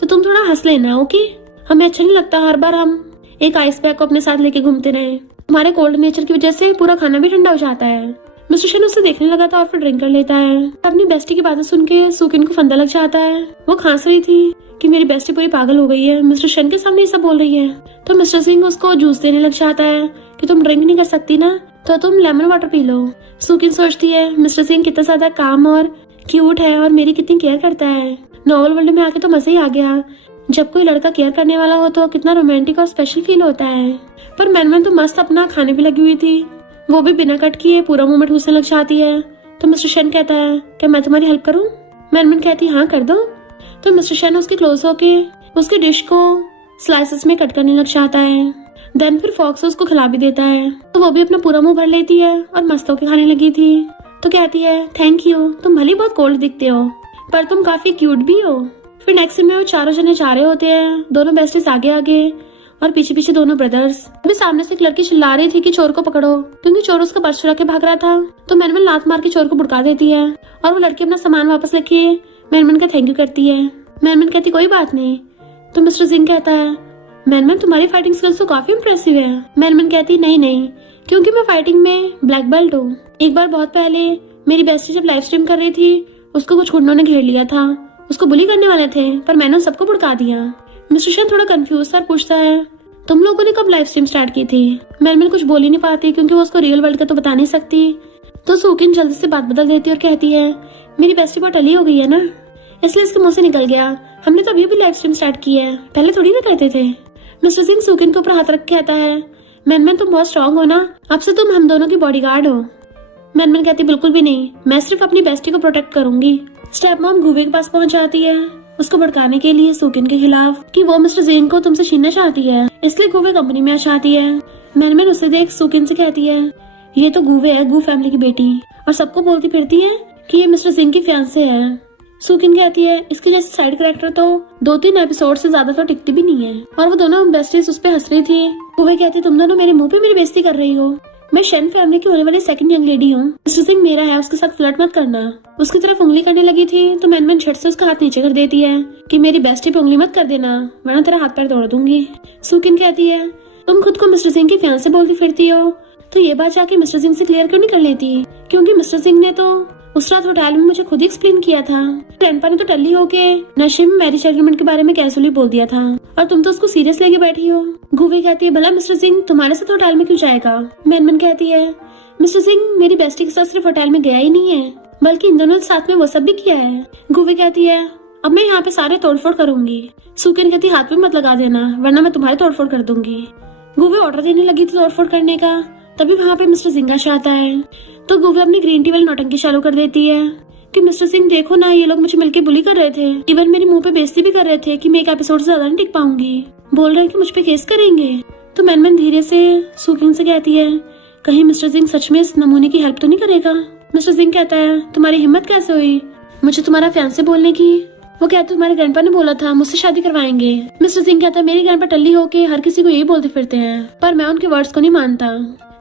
तो तुम थोड़ा हंस लेना, ओके? हमें अच्छा नहीं लगता हर बार हम एक आइस बैग को अपने साथ लेके घूमते रहे। हमारे कोल्ड नेचर की वजह से पूरा खाना भी ठंडा हो जाता है। मिस्टर शन उसे देखने लगा था और फिर ड्रिंक कर लेता है। अपनी बेस्टी की बातें सुन के सुकिन को फंदा लग जाता है। वो खांस रही थी कि मेरी बेस्टी पूरी पागल हो गई है, मिस्टर शन के सामने ये सब बोल रही है। तो मिस्टर सिंह उसको जूस देने लग जाता है कि तुम ड्रिंक नहीं कर सकती ना, तो तुम लेमन वाटर पी लो। सुकिन सोचती है, मिस्टर सिंह कितना ज्यादा काम और क्यूट है और मेरी कितनी केयर करता है। नॉवल वर्ल्ड में आके तो मजा ही आ गया। जब कोई लड़का केयर करने वाला हो तो कितना रोमांटिक और स्पेशल फील होता है। पर मैनमैन तो मस्त अपना खाने पे लगी हुई थी। वो भी बिना कट किए पूरा मुंह में ठूसने लग जाती है। तो मिस्टर शन कहता है, क्या मैं तुम्हारी हेल्प करूं? मैनमैन कहती है, हाँ कर दो। तो मिस्टर शन उसके क्लोज होके उसकी डिश को स्लाइसेस में कट करने लग जाता है। देन फिर फॉक्स उसको खिला भी देता है। तो वो भी अपना पूरा मुंह भर लेती है और मस्त होके खाने लगी थी। तो कहती है, थैंक यू, तुम भले बहुत कोल्ड दिखते हो पर तुम काफी क्यूट भी हो। फिर नेक्स्ट सीन में वो चारों जने जा रहे होते हैं, दोनों बेस्टीज आगे आगे और पीछे पीछे दोनों ब्रदर्स। अभी सामने से एक लड़की चिल्ला रही थी कि चोर को पकड़ो, क्योंकि चोर उसका पर्स चुरा के भाग रहा था। तो मैनमैन लात मार के चोर को भुड़का देती है और वो लड़की अपना सामान वापस लेके मैनमैन का थैंक यू करती है। मैनमैन कहती कोई बात नहीं। तो मिस्टर सिंह कहता है, मैनमैन तुम्हारी फाइटिंग स्किल्स तो काफी इम्प्रेसिव है। मैनमैन कहती नहीं, क्योंकि मैं फाइटिंग में ब्लैक बेल्ट हूँ। एक बार बहुत पहले मेरी बेस्टी जब लाइव स्ट्रीम कर रही थी, उसको कुछ गुंडों ने घेर लिया था। उसको बुली करने वाले थे पर मैंने सबको भड़का दिया। मिस्टर शन थोड़ा कंफ्यूज सर पूछता है, तुम लोगों ने कब लाइव स्ट्रीम स्टार्ट की थी? मैनमैन कुछ बोल ही नहीं पाती क्योंकि वो उसको रियल वर्ल्ड का तो बता नहीं सकती। तो सुकिन जल्दी से बात बदल देती है और कहती है, मेरी बेस्टी बहुत अली हो गई है ना, इसलिए इसके मुंह से निकल गया। हमने तो अभी भी लाइव स्ट्रीम स्टार्ट की है, पहले थोड़ी ना करते थे। मिस्टर सिंह सुकिन के ऊपर हाथ रख के कहता है, मैनमैन तुम बहुत स्ट्रांग हो ना, अब से तुम हम दोनों की बॉडीगार्ड हो। मैनमैन कहती बिल्कुल भी नहीं, मैं सिर्फ अपनी बेस्टी को प्रोटेक्ट करूंगी। स्टेप मॉम गुवे के पास पहुंच जाती है उसको भड़काने के लिए सुकिन के खिलाफ कि वो मिस्टर जिन को तुमसे छीनना चाहती है, इसलिए गुवे कंपनी में आ जाती है। मैनमैन उसे देख सुकिन से कहती है, ये तो गुवे है, गु फैमिली की बेटी, और सबको बोलती फिरती है कि ये मिस्टर सिंह की फियांसे है। सुकिन कहती है, इसकी जैसी साइड कैरेक्टर तो 2-3 एपिसोड से ज्यादा तो टिकती भी नहीं है। और वो दोनों बेस्टीज उस पे हंस रही थी। गुवे कहती, तुम दोनों मेरे मुंह पे मेरी बेइज्जती कर रही हो, मैं शन फैमिली की होने वाली सेकंड यंग लेडी हूँ। मिस्टर सिंह मेरा है, उसके साथ फ्लर्ट मत करना। उसकी तरफ उंगली करने लगी थी तो मैनमैन झट से उसका हाथ नीचे कर देती है कि मेरी बेस्टी पे उंगली मत कर देना वरना तेरा हाथ पैर तोड़ दूंगी। सुकिन कहती है, तुम खुद को मिस्टर सिंह की फियांसे बोलती फिरती हो, तो ये बात जाके मिस्टर सिंह से क्लियर क्यों नहीं कर लेती? क्योंकि मिस्टर सिंह ने तो उस रात होटल में मुझे खुद ही एक्सप्लेन किया था। ग्रैंडपा ने तो टल्ली होके नशे में मैरिज एग्रीमेंट के बारे में कैजुअली बोल दिया था और तुम तो उसको सीरियस लेके बैठी हो। गुवे कहती है, भला मिस्टर सिंह तुम्हारे साथ होटल में क्यों जाएगा? मैनमैन कहती है, मिस्टर सिंह मेरी बेस्टी के साथ सिर्फ होटल में गया ही नहीं है बल्कि इन दोनों साथ में वो सब भी किया है। गुवे कहती है, अब मैं यहाँ पे सारे तोड़फोड़ करूंगी। सुकिन कहती, हाथ में मत लगा देना वरना मैं तुम्हारी तोड़फोड़ कर दूंगी। गुवे ऑर्डर देने लगी थी तोड़फोड़ करने का, तभी वहाँ पे मिस्टर सिंह आता है। तो गुवे अपनी ग्रीन टी वाली नौटंकी चालू कर देती है कि मिस्टर सिंह देखो ना, ये लोग मुझे मिलके बुली कर रहे थे, इवन मेरे मुंह पे बेइज्जती भी कर रहे थे कि मैं एक एपिसोड से ज्यादा नहीं टिक पाऊंगी, बोल रहे हैं कि मुझ पे केस करेंगे। तो मैनमैन धीरे से सुकिन से कहती है, कहीं मिस्टर सिंह सच में इस नमूने की हेल्प तो नहीं करेगा? मिस्टर सिंह कहता है, तुम्हारी हिम्मत कैसे हुई मुझे तुम्हारा फियांसे बोलने की? वो कहते, तुम्हारे ग्रैंडपा ने बोला था मुझसे शादी करवाएंगे। मिस्टर सिंह कहता है, मेरी ग्रैंडपा टल्ली होके हर किसी को यही बोलते फिरते हैं पर मैं उनके वर्ड्स को नहीं मानता।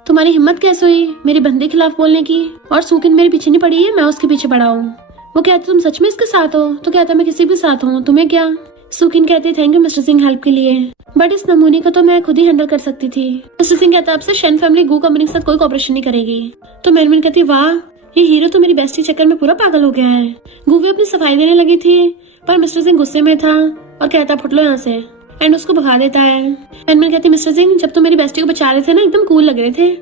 तुम्हारी हिम्मत कैसे हुई मेरी बंदे के खिलाफ बोलने की? और सुकिन मेरे पीछे नहीं पड़ी है, मैं उसके पीछे पड़ा हूँ। वो कहते, तुम सच में इसके साथ हो? तो कहता, मैं किसी भी साथ हूँ, तुम्हें क्या? सुकिन कहते, thank you mister Singh help के लिए, बट इस नमूने को तो मैं खुद ही हैंडल कर सकती थी। मिस्टर सिंह कहता, अब से शन फैमिली गू कंपनी के साथ कोई कॉपरेशन नहीं करेगी। तो मैनमैन कहती, वाह, ये हीरो तो मेरी बेस्टी चक्कर में पूरा पागल हो गया है। गुवे अपनी सफाई देने लगी थी पर मिस्टर सिंह गुस्से में था और कहता, फुट लो यहाँ से, एंड उसको भगा देता है। मैनमैन कहती है मिस्टर सिंह जब तुम मेरी बेस्टी को बचा रहे थे ना एकदम कूल लग रहे थे।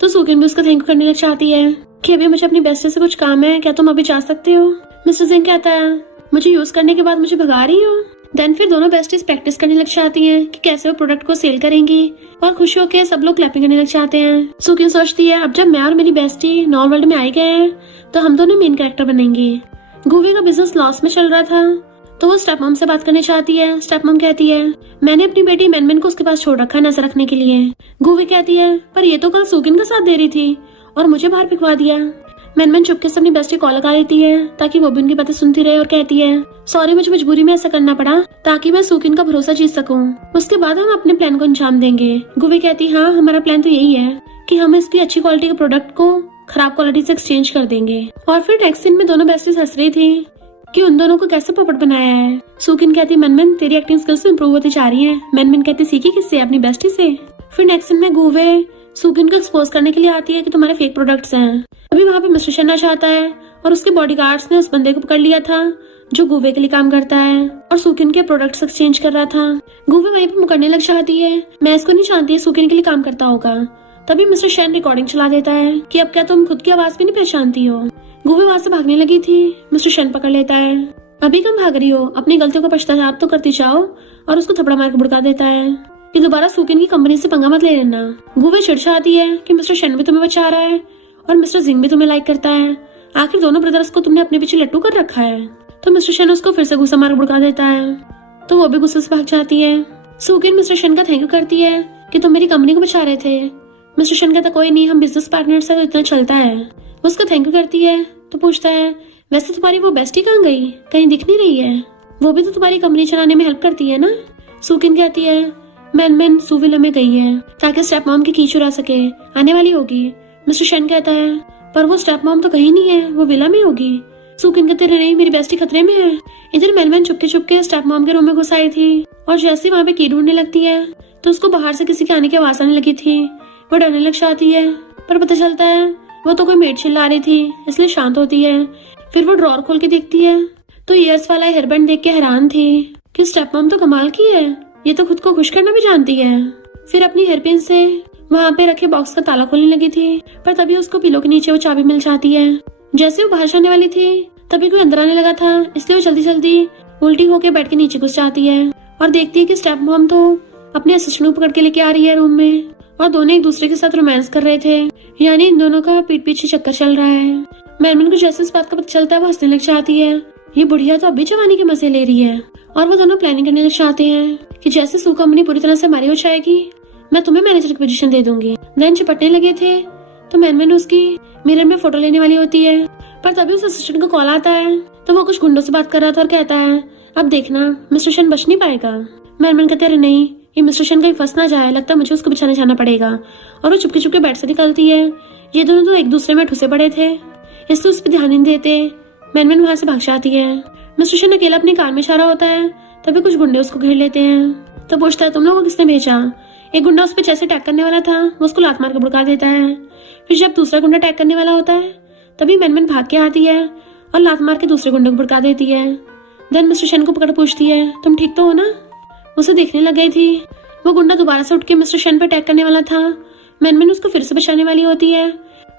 तो सूकिन भी उसका थैंक यू करने लग चाहती है कि अभी मुझे अपनी बेस्टी से कुछ काम है, क्या तुम अभी जा सकते हो। मिस्टर सिंह कहता है मुझे यूज करने के बाद मुझे भगा रही हो। देन फिर दोनों बेस्टीज प्रैक्टिस करने लग जाती हैं कि कैसे वो प्रोडक्ट को सेल करेंगी और खुश होकर सब लोग क्लैपिंग करने लग जाते हैं। सूकिन सोचती है अब जब मैं और मेरी बेस्टी नॉर्मल वर्ल्ड में आई गए हैं तो हम दोनों मेन कैरेक्टर बनेंगे। गुवी का बिजनेस लॉस में चल रहा था तो वो स्टेप मॉम से बात करने चाहती है। स्टेप मॉम कहती है मैंने अपनी बेटी मैनमैन को उसके पास छोड़ रखा है नजर रखने के लिए। गुवी कहती है पर ये तो कल सूकिन का साथ दे रही थी और मुझे बाहर भिजवा दिया। मैनमैन चुपके से अपनी बेस्टी कॉल लगा लेती है ताकि वो भी उनकी बातें सुनती रहे और कहती है सॉरी मुझे मजबूरी में ऐसा करना पड़ा ताकि मैं सूकिन का भरोसा जीत सकूं। उसके बाद हम अपने प्लान को अंजाम देंगे। गुवी कहती हाँ हमारा प्लान तो यही है कि हम इसकी अच्छी क्वालिटी के प्रोडक्ट को खराब क्वालिटी से एक्सचेंज कर देंगे। और फिर नेक्स्ट सीन में दोनों बेस्टीज हंस रही थी कि उन दोनों को कैसे पोपट बनाया है। सूकिन कहती मैनमैन तेरी एक्टिंग स्किल्स तो इम्प्रूव होती जा रही है। मैनमैन कहती सीखी किससे, अपनी बेस्टी से। फिर नेक्स्ट सीन में गुवे सूकिन को एक्सपोज करने के लिए आती है कि तुम्हारे फेक प्रोडक्ट्स हैं। अभी वहाँ पे मिस्टर शन्ना चाहता है और उसके बॉडीगार्ड्स ने उस बंदे को पकड़ लिया था जो गुवे के लिए काम करता है और सूकिन के प्रोडक्ट्स एक्सचेंज कर रहा था। गुवे वहीं पे मुकरने लग जाती है मैं इसको नहीं जानती सूकिन के लिए काम करता होगा। तभी मिस्टर शैन रिकॉर्डिंग चला देता है कि अब क्या तुम खुद की आवाज भी नहीं पहचानती हो। गुवे वहां से भागने लगी थी, मिस्टर शैन पकड़ लेता है। अभी कम भाग रही हो, अपनी गलतियों का पश्चाताप तो करती जाओ और उसको थपड़ा मार के भुड़का देता है कि दोबारा सूकिन की कंपनी से पंगा मत ले लेना। गुवे चिढ़ाती है कि मिस्टर शैन भी तुम्हें बचा रहा है और मिस्टर जिंग भी तुम्हें लाइक करता है। आखिर दोनों ब्रदर्स को तुमने अपने पीछे लट्टू कर रखा है। तो मिस्टर शैन उसको फिर से गुस्सा मार भुड़का देता है तो वो भी गुस्से से भाग जाती है। सूकिन मिस्टर शैन का थैंक यू करती है कि तुम मेरी कंपनी को बचा रहे थे। मिस्टर शैन कहता कोई नहीं, हम बिजनेस पार्टनर से तो इतना चलता है। उसका थैंक यू करती है तो पूछता है वैसे तुम्हारी वो बेस्टी कहाँ गई, कहीं दिख नहीं रही है। वो भी तो तुम्हारी कंपनी चलाने में हेल्प करती है ना। सूकिन कहती है मैनमैन सूविला में गई है ताकि स्टेप मॉम की की चुरा सके, आने वाली होगी। मिस्टर शैन कहता है पर वो स्टेप मॉम तो कहीं नहीं है, वो विला में होगी। सूकिन कहते नहीं मेरी बेस्टी खतरे में है। इधर मैनमैन चुपके चुपके स्टेप मॉम के रूम में घुस आई थी और जैसे वहाँ पे की ढूंढने लगती है तो उसको बाहर से किसी के आने की आवाज आने लगी थी। वो डरने लग जाती है पर पता चलता है वो तो कोई मेड चिल्ला रही थी इसलिए शांत होती है। फिर वो ड्रॉर खोल के देखती है तो ईयर्स वाला हेयरबैंड देख के हैरान थी कि स्टेप मॉम तो कमाल की है, ये तो खुद को खुश करना भी जानती है। फिर अपनी हेयरपिन से वहाँ पे रखे बॉक्स का ताला खोलने लगी थी पर तभी उसको पिलो के नीचे वो चाबी मिल जाती है। जैसे वो बाहर जाने वाली थी तभी कोई अंदर आने लगा था, इसलिए वो जल्दी जल्दी उल्टी होके बेड के नीचे घुस जाती है और देखती है कि स्टेप मॉम तो अपने असिस्टेंट को पकड़ के लेके आ रही है रूम में और दोनों एक दूसरे के साथ रोमांस कर रहे थे, यानी इन दोनों का पीठ पीछे चक्कर चल रहा है। मैनमैन को जैसे इस बात का पता चलता है वो हंसने लग जाती है, ये बुढ़िया तो अभी जवानी के मजे ले रही है। और वो दोनों प्लानिंग करने लग जाते हैं कि जैसे सू कंपनी पूरी तरह से हमारी हो जाएगी मैं तुम्हें मैनेजर की पोजीशन दे दूंगी। देन चिपटने लगे थे तो मैनमैन उसकी मिरर में फोटो लेने वाली होती है पर तभी उस असिस्टेंट को कॉल आता है तो वो कुछ गुंडों से बात कर रहा था और कहता है अब देखना मिस्टर शैन बच नहीं पाएगा। मैनमैन कहते अरे नहीं, ये मिस्टर शैन कहीं फंस ना जाए, लगता है मुझे उसको बचाने जाना पड़ेगा। और वो चुपके चुपके बेड से निकलती है। ये दोनों तो एक दूसरे में ठुसे पड़े थे इसलिए उस पर ध्यान नहीं देते। मैनमैन वहां से भाग जाती है। मिस्टर शैन अकेला अपनी कार में जा रहा होता है तभी कुछ गुंडे उसको घेर लेते हैं तो पूछता है तुम लोगों को किसने भेजा। एक गुंडा उस पर जैसे अटैक करने वाला था वो उसको लात मार के भड़का देता है। फिर जब दूसरा गुंडा अटैक करने वाला होता है तभी मैनमैन भाग के आती है और लात मार के दूसरे गुंडे को भड़का देती है। देन मिस्टर शैन को पकड़ पूछती है तुम ठीक तो हो ना। उसे देखने लग गई थी। वो गुंडा दोबारा से उठ के मिस्टर शैन पर अटैक करने वाला था। मैनमैन उसको फिर से बचाने वाली होती है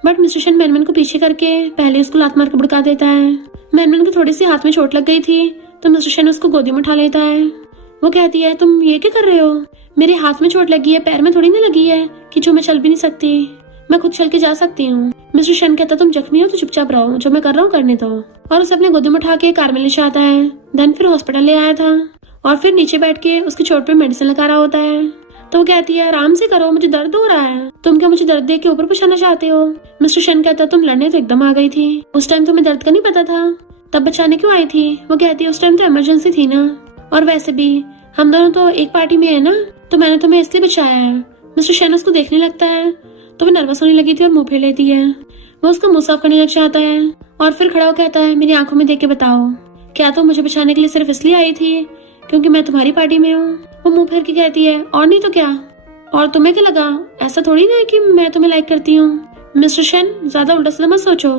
बट मिस्टर शैन मैनमैन को पीछे करके पहले उसको लात मार के भड़का देता है। मैनमैन को थोड़ी सी हाथ में चोट लग गई थी तो मिस्टर शैन उसको गोदी में उठा लेता है। वो कहती है तुम ये क्या कर रहे हो, मेरे हाथ में चोट लगी है, पैर में थोड़ी ना लगी है कि जो मैं चल भी नहीं सकती, मैं खुद चल के जा सकती हूँ। मिस्टर शैन कहता तुम जख्मी हो तो चुपचाप रहो, जो मैं कर रहा हूँ करने दो। और उसे अपने गोदी में उठा के कार में ले जाता है। देन फिर हॉस्पिटल ले आया था और फिर नीचे बैठ के उसकी चोट पे मेडिसिन लगा रहा होता है तो वो कहती है आराम से करो, मुझे दर्द हो रहा है, तुम क्या मुझे दर्द देख के ऊपर पुछाना चाहते हो। मिस्टर शैन कहता तुम लड़ने तो एकदम आ गई थी, उस टाइम तुम्हें दर्द का नहीं पता था, तब बचाने क्यों आई थी। वो कहती है उस टाइम तो इमरजेंसी थी ना, और वैसे भी हम दोनों तो एक पार्टी में है ना, तो मैंने तुम्हें इसलिए बचाया है। मिस्टर शैन उसको देखने लगता है तो वो नर्वस होने लगी थी और मुंह फेर लेती है। वो उसका मुंह साफ करने लग जाता है और फिर खड़ा होकर कहता है मेरी आंखों में देख के बताओ, क्या तुम मुझे बचाने के लिए सिर्फ इसलिए आई थी क्योंकि मैं तुम्हारी पार्टी में हूँ। वो मुंह फेर के कहती है और नहीं तो क्या, और तुम्हें क्या लगा, ऐसा थोड़ी ना है कि मैं तुम्हें लाइक करती हूँ। मिस्टर शैन ज्यादा उल्टा सीधा मत सोचो,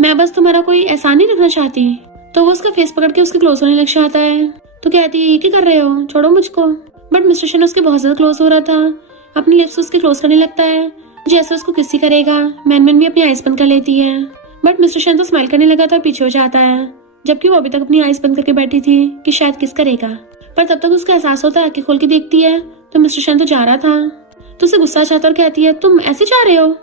मैं बस तुम्हारा कोई एहसान नहीं रखना चाहती। तो वो उसका फेस पकड़ के उसके क्लोज होने लग जाता है तो कहती है ये क्या कर रहे हो, छोड़ो मुझको। बट मिस्टर शन उसके बहुत ज्यादा क्लोज हो रहा था। अपनी लिप्स उसके क्लोज करने लगता है, जैसे उसको किसी करेगा। मैनमैन भी अपनी आईज बंद कर लेती है, बट मिस्टर शन तो स्माइल करने लगा था, पीछे हो जाता है, जबकि वो अभी तक अपनी आईज बंद करके बैठी थी कि शायद किस करेगा। पर तब तक उसका एहसास होता है, आंखें खोल के देखती है तो मिस्टर शन तो जा रहा था। तो उसे गुस्सा आता और कहती है, तुम ऐसे जा रहे हो,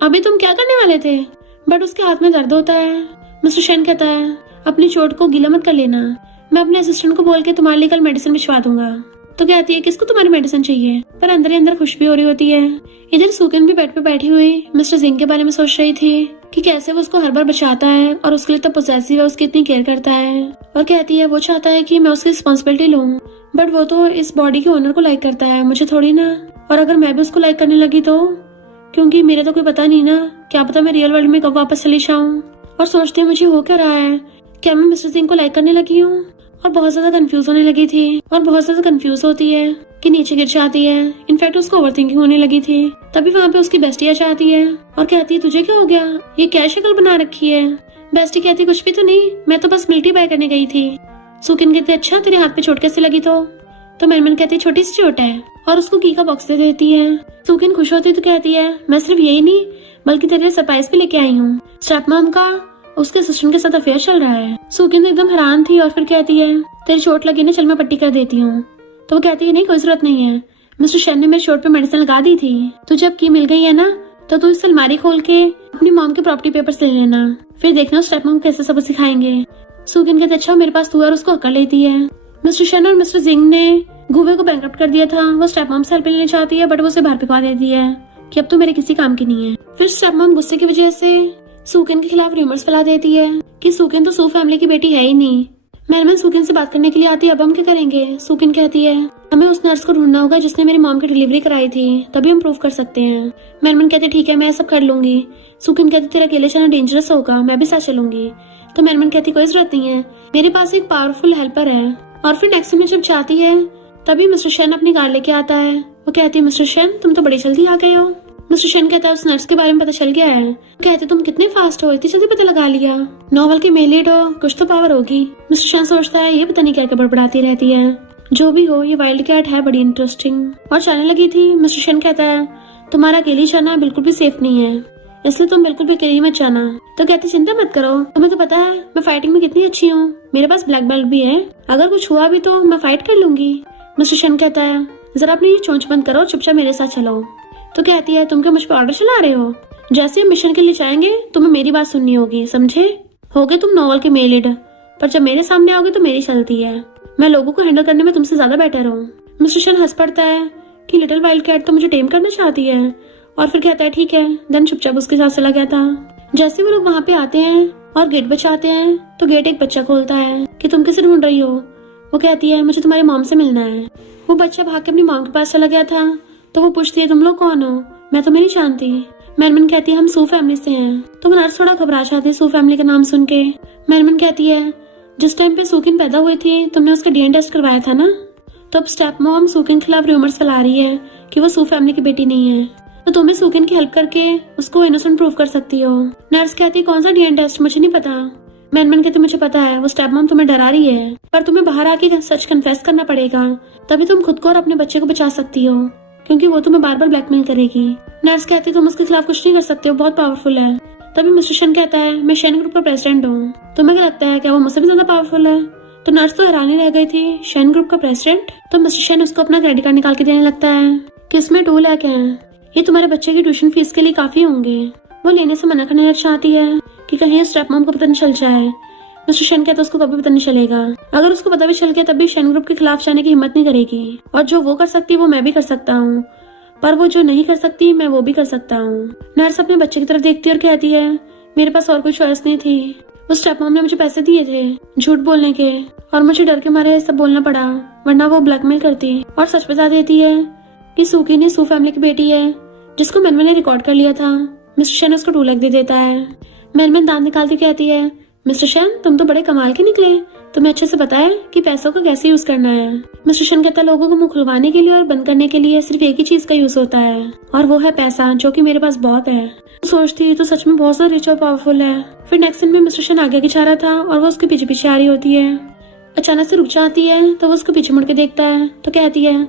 अभी तुम क्या करने वाले थे? बट उसके हाथ में दर्द होता है। मिस्टर शन कहता है, अपनी चोट को गीला मत कर लेना, मैं अपने असिस्टेंट को बोल के तुम्हारे लिए कल मेडिसिन भिजवा दूंगा। तो कहती है, किसको तुम्हारी मेडिसिन चाहिए? पर अंदर ही अंदर खुश भी हो रही होती है। इधर सुकिन भी बेड पे बैठी हुई मिस्टर जिंग के बारे में सोच रही थी कि कैसे वो उसको हर बार बचाता है और उसके लिए इतना पोसेसिव है, उसकी इतनी केयर करता है। और कहती है, वो चाहता है कि मैं उसकी रिस्पॉन्सिबिलिटी लूँ, बट वो तो इस बॉडी के ओनर को लाइक करता है, मुझे थोड़ी ना। और अगर मैं भी उसको लाइक करने लगी तो, क्योंकि मेरे तो कोई पता नहीं ना, क्या पता मैं रियल वर्ल्ड में कब वापस चली जाऊँ। और सोचते हैं मुझे हो क्या रहा है, क्या मैं मिस्टर सिंह को लाइक करने लगी हूँ? और बहुत ज्यादा कंफ्यूज होने लगी थी, और बहुत ज्यादा कंफ्यूज होती है कि नीचे गिर जाती है। इनफैक्ट उसको ओवरथिंकिंग होने लगी थी। तभी वहाँ पे उसकी बेस्टी आ जाती है और कहती है, तुझे क्या हो गया, ये क्या शक्ल बना रखी है? बेस्टी कहती, कुछ भी तो नहीं, मैं तो बस मिल्टी बाय करने गई थी। सुकिन कहते, अच्छा तेरे हाथ पे चोट कैसे लगी? तो मैनमैन कहती, छोटी सी चोट है, और उसको की का बॉक्स दे देती है। सुकिन खुश होती तो कहती है, मैं सिर्फ यही नहीं बल्कि तेरे सरप्राइज भी लेके आई हूँ। स्टेप मॉम का उसके असिस्टेंट के साथ अफेयर चल रहा है। सुकिन तो एकदम हैरान थी और फिर कहती है, तेरी चोट लगी ना, चल मैं पट्टी कर देती हूँ। तो वो कहती है, नहीं कोई जरूरत नहीं है, मिस्टर शेन ने मेरी चोट पे मेडिसिन लगा दी थी। तुझे अब की मिल गई है ना, तो तू इस अलमारी खोल के अपनी मॉम के प्रॉपर्टी पेपर्स ले लेना, फिर देखना स्टेप मॉम कैसे सबक सिखाएंगे। सुकिन कहते, अच्छा मेरे पास तू है, और उसको अक्ल लेती है। मिस्टर शेन और मिस्टर जिंग ने गुवे को बैंकरप्ट कर दिया था। वो स्टेप मॉम से हेल्प लेना चाहती है, बट वो उसे बाहर भिजवा देती है कि अब तो मेरे किसी काम की नहीं है। फिर स्टेप मॉम गुस्से की वजह से सुकिन के खिलाफ रूमर्स फैला देती है कि सुकिन तो सू फैमिली की बेटी है ही नहीं। मैनमैन सुकिन से बात करने के लिए आती है, अब हम क्या करेंगे? सुकिन कहती है, हमें उस नर्स को ढूंढना होगा जिसने मेरी मॉम की डिलीवरी कराई थी, तभी हम प्रूव कर सकते हैं। मैनमैन कहते, ठीक है मैं सब कर लूंगी। सुकिन कहती, तेरा अकेले चलना डेंजरस होगा, मैं भी साथ चलूंगी। तो मैनमैन कहती, कोई जरूरत नहीं है, मेरे पास एक पावरफुल हेल्पर है। और फिर नेक्स्ट में जब जाती है तभी मिस्टर शेन अपनी कार लेके आता है। वो कहती है, मिस्टर शेन तुम तो बड़ी जल्दी आ गए हो। मिस्टर शेन कहता है, उस नर्स के बारे में पता चल गया है। कहते, तुम कितने फास्ट हो, इतनी जल्दी पता लगा लिया, नॉवल की मेल लीड हो, कुछ तो पावर होगी। मिस्टर शेन सोचता है, ये पता नहीं क्या क्या बड़बड़ाती रहती है। जो भी हो, ये वाइल्ड कैट है बड़ी इंटरेस्टिंग। और जाने लगी थी। मिस्टर शेन कहता है, तुम्हारा अकेली जाना बिल्कुल भी सेफ नहीं है, इसलिए तुम बिल्कुल भी अकेली मत जाना। तो कहती, चिंता मत करो, तुम्हें तो पता है मैं फाइटिंग में कितनी अच्छी हूँ, मेरे पास ब्लैक बेल्ट भी है, अगर कुछ हुआ भी तो मैं फाइट कर लूंगी। मिस्टर शेन कहता है, जरा अपनी चोंच बंद करो, चुपचाप मेरे साथ चलो। तो कहती है, तुम क्या मुझ पर ऑर्डर चला रहे हो? जैसे हम मिशन के लिए जाएंगे तुम्हें मेरी बात सुननी होगी, समझे? होगे तुम नॉवल के मेल लीड, पर जब मेरे सामने आओगे तो मेरी चलती है, मैं लोगों को हैंडल करने में तुमसे ज्यादा बेटर हूँ। मिस्टर शेन हंस पड़ता है कि लिटिल वाइल्ड कैट तो मुझे टेम करना चाहती है, और फिर कहता है, ठीक है। देन चुपचाप उसके साथ चला गया था। जैसे वो लोग वहाँ पे आते हैं और गेट बचाते हैं तो गेट एक बच्चा खोलता है कि तुम किसे ढूंढ रही हो? वो कहती है, मुझे तुम्हारे मॉम से मिलना है। वो बच्चा भाग के अपनी मॉम के पास चला गया था, तो वो पूछती है, तुम लोग कौन हो? मैं तुम्हें नहीं जानती। मैनमैन कहती है, हम सू फैमिली से हैं। तो वो नर्स थोड़ा घबरा जाती है सू फैमिली का नाम सुन के। मैनमैन कहती है, जिस टाइम पे सुकिन पैदा हुई थी तुमने उसका डीएनए टेस्ट करवाया था ना? तो अब स्टेप मॉम सुकिन के खिलाफ रूमर्स फैला रही है कि वो सू फैमिली की बेटी नहीं है, तो तुम्हें सुकिन की हेल्प करके उसको इनोसेंट प्रूव कर सकती हो। नर्स कहती है, कौन सा डीएनए टेस्ट? मुझे नहीं पता। मैनमैन कहते, मुझे पता है, वो स्टेप मॉम तुम्हें डरा रही है, पर तुम्हें बाहर आके सच कन्फेस करना पड़ेगा, तभी तुम खुद को और अपने बच्चे को बचा सकती हो, क्योंकि वो तुम्हें बार बार ब्लैकमेल करेगी। नर्स कहती है, तुम उसके खिलाफ कुछ नहीं कर सकते हो, बहुत पावरफुल है। तभी मिस्टर शेन कहता है, मैं शेन ग्रुप का प्रेसिडेंट हूँ, तुम्हें क्या लगता है क्या वो मुझसे भी ज्यादा पावरफुल है? तो नर्स तो हैरानी रह गई थी, शेन ग्रुप का प्रेसिडेंट? तो मिस्टर शेन उसको अपना क्रेडिट कार्ड निकाल के देने लगता है कि इसमें 2 लाख है, ये तुम्हारे बच्चे की ट्यूशन फीस के लिए काफी होंगे। वो लेने से मना करने लग चाहती है कि कहीं स्टेप मॉम को पता नहीं चल जाए। मिस्टर शेन कहता है, उसको कभी पता नहीं चलेगा, अगर उसको पता भी चल गया तब भी शेन ग्रुप के खिलाफ जाने की हिम्मत नहीं करेगी, और जो वो कर सकती है वो मैं भी कर सकता हूँ, पर वो जो नहीं कर सकती मैं वो भी कर सकता हूँ। नर्स अपने बच्चे की तरफ देखती है और कहती है, मेरे पास और कोई चॉइस नहीं थी, उस स्टेप मॉम ने मुझे पैसे दिए थे झूठ बोलने के, और मुझे डर के मारे सब बोलना पड़ा, वरना वो ब्लैकमेल करती। और सच बता देती है कि सुकी ने सू फैमिली की बेटी है, जिसको मैनमैन ने रिकॉर्ड कर लिया था। मिस्टर शेन उसको 2 लाख दे देता है। मैनमैन दांत निकालती कहती है, मिस्टर शेन तुम तो बड़े कमाल के निकले, तुम्हें अच्छे से पता है कि पैसों का कैसे यूज करना है। मिस्टर शेन कहता है, लोगों को मुंह खुलवाने के लिए और बंद करने के लिए सिर्फ एक ही चीज का यूज होता है, और वो है पैसा, जो कि मेरे पास बहुत है। सोचती तो सच में बहुत ज्यादा रिच और पावरफुल है। फिर नेक्स्ट सीन में मिस्टर शेन आगे की जा रहा था और वो उसके पीछे पीछे आ रही होती है। अचानक से रुक जाती है तो वो उसको पीछे मुड़ के देखता है तो कहती है,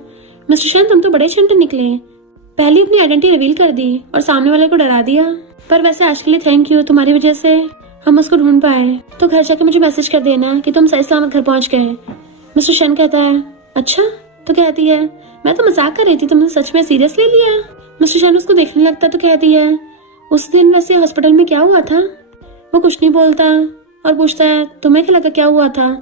मिस्टर शन तुम तो बड़े चंटे निकले, पहले अपनी आइडेंटिटी रिवील कर दी और सामने वाले को डरा दिया। पर वैसे आज के लिए थैंक यू, तुम्हारी वजह से हम उसको ढूंढ पाए। तो घर जाके मुझे मैसेज कर देना कि तुम सही सलामत घर पहुंच गए। मिस्टर शन कहता है अच्छा। तो कहती है मैं तो मजाक कर रही थी, तुमने सच में सीरियस ले लिया। मिस्टर शन उसको देखने लगता तो कहती है उस दिन वैसे हॉस्पिटल में क्या हुआ था। वो कुछ नहीं बोलता और पूछता है तुम्हें क्या लगा क्या हुआ था।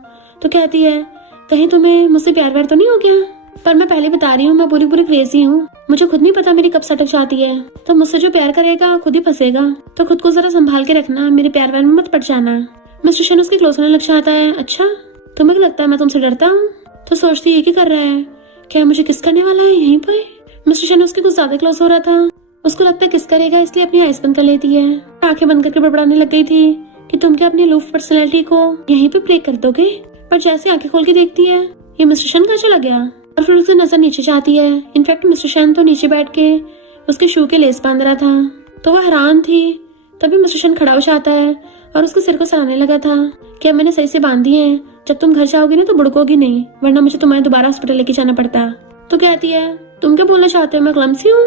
तो कहती है कहीं तुम्हें मुझसे प्यार व्यार तो नहीं हो गया। पर मैं पहले बता रही हूँ मैं पूरी पूरी क्रेजी हूँ, मुझे खुद नहीं पता मेरी कब सटक जाती है। तो मुझसे जो प्यार करेगा खुद ही फंसेगा, तो खुद को जरा संभाल के रखना, मेरे प्यार व्यार में मत पड़ जाना। मिस्टर शन उसके क्लोज होने लग जाता है। अच्छा तुम्हें क्या लगता है मैं तुमसे डरता हूँ। तो सोचती ये क्या कर रहा है, क्या मुझे किस करने वाला है यहीं पर। मिस्टर शन उसके कुछ ज्यादा क्लोज हो रहा था, उसको लगता है किस करेगा, इसलिए अपनी आइस बंद कर लेती है। आंखें बंद करके बड़बड़ाने लग गई थी कि तुम क्या अपनी लूफ पर्सनैलिटी को यहीं पे ब्रेक कर दोगे। पर जैसे आंखें खोल के देखती है ये मिस्टर शन कहाँ चला गया और फिर उसकी नजर नीचे जाती है। इनफैक्ट मिस्टर शन तो नीचे बैठ के उसके शू के लेस बांध रहा था, तो वह हैरान थी। तभी मिस्टर शन खड़ा हो जाता है और उसके सिर को सलाने लगा था कि अब मैंने सही से बांध दिए हैं, जब तुम घर जाओगी ना तो बुड़कोगी नहीं, वरना मुझे तुम्हारे दोबारा हॉस्पिटल लेके जाना पड़ता। तो कहती है तुम क्या बोलना चाहते हो, मैं क्लमसी हूँ।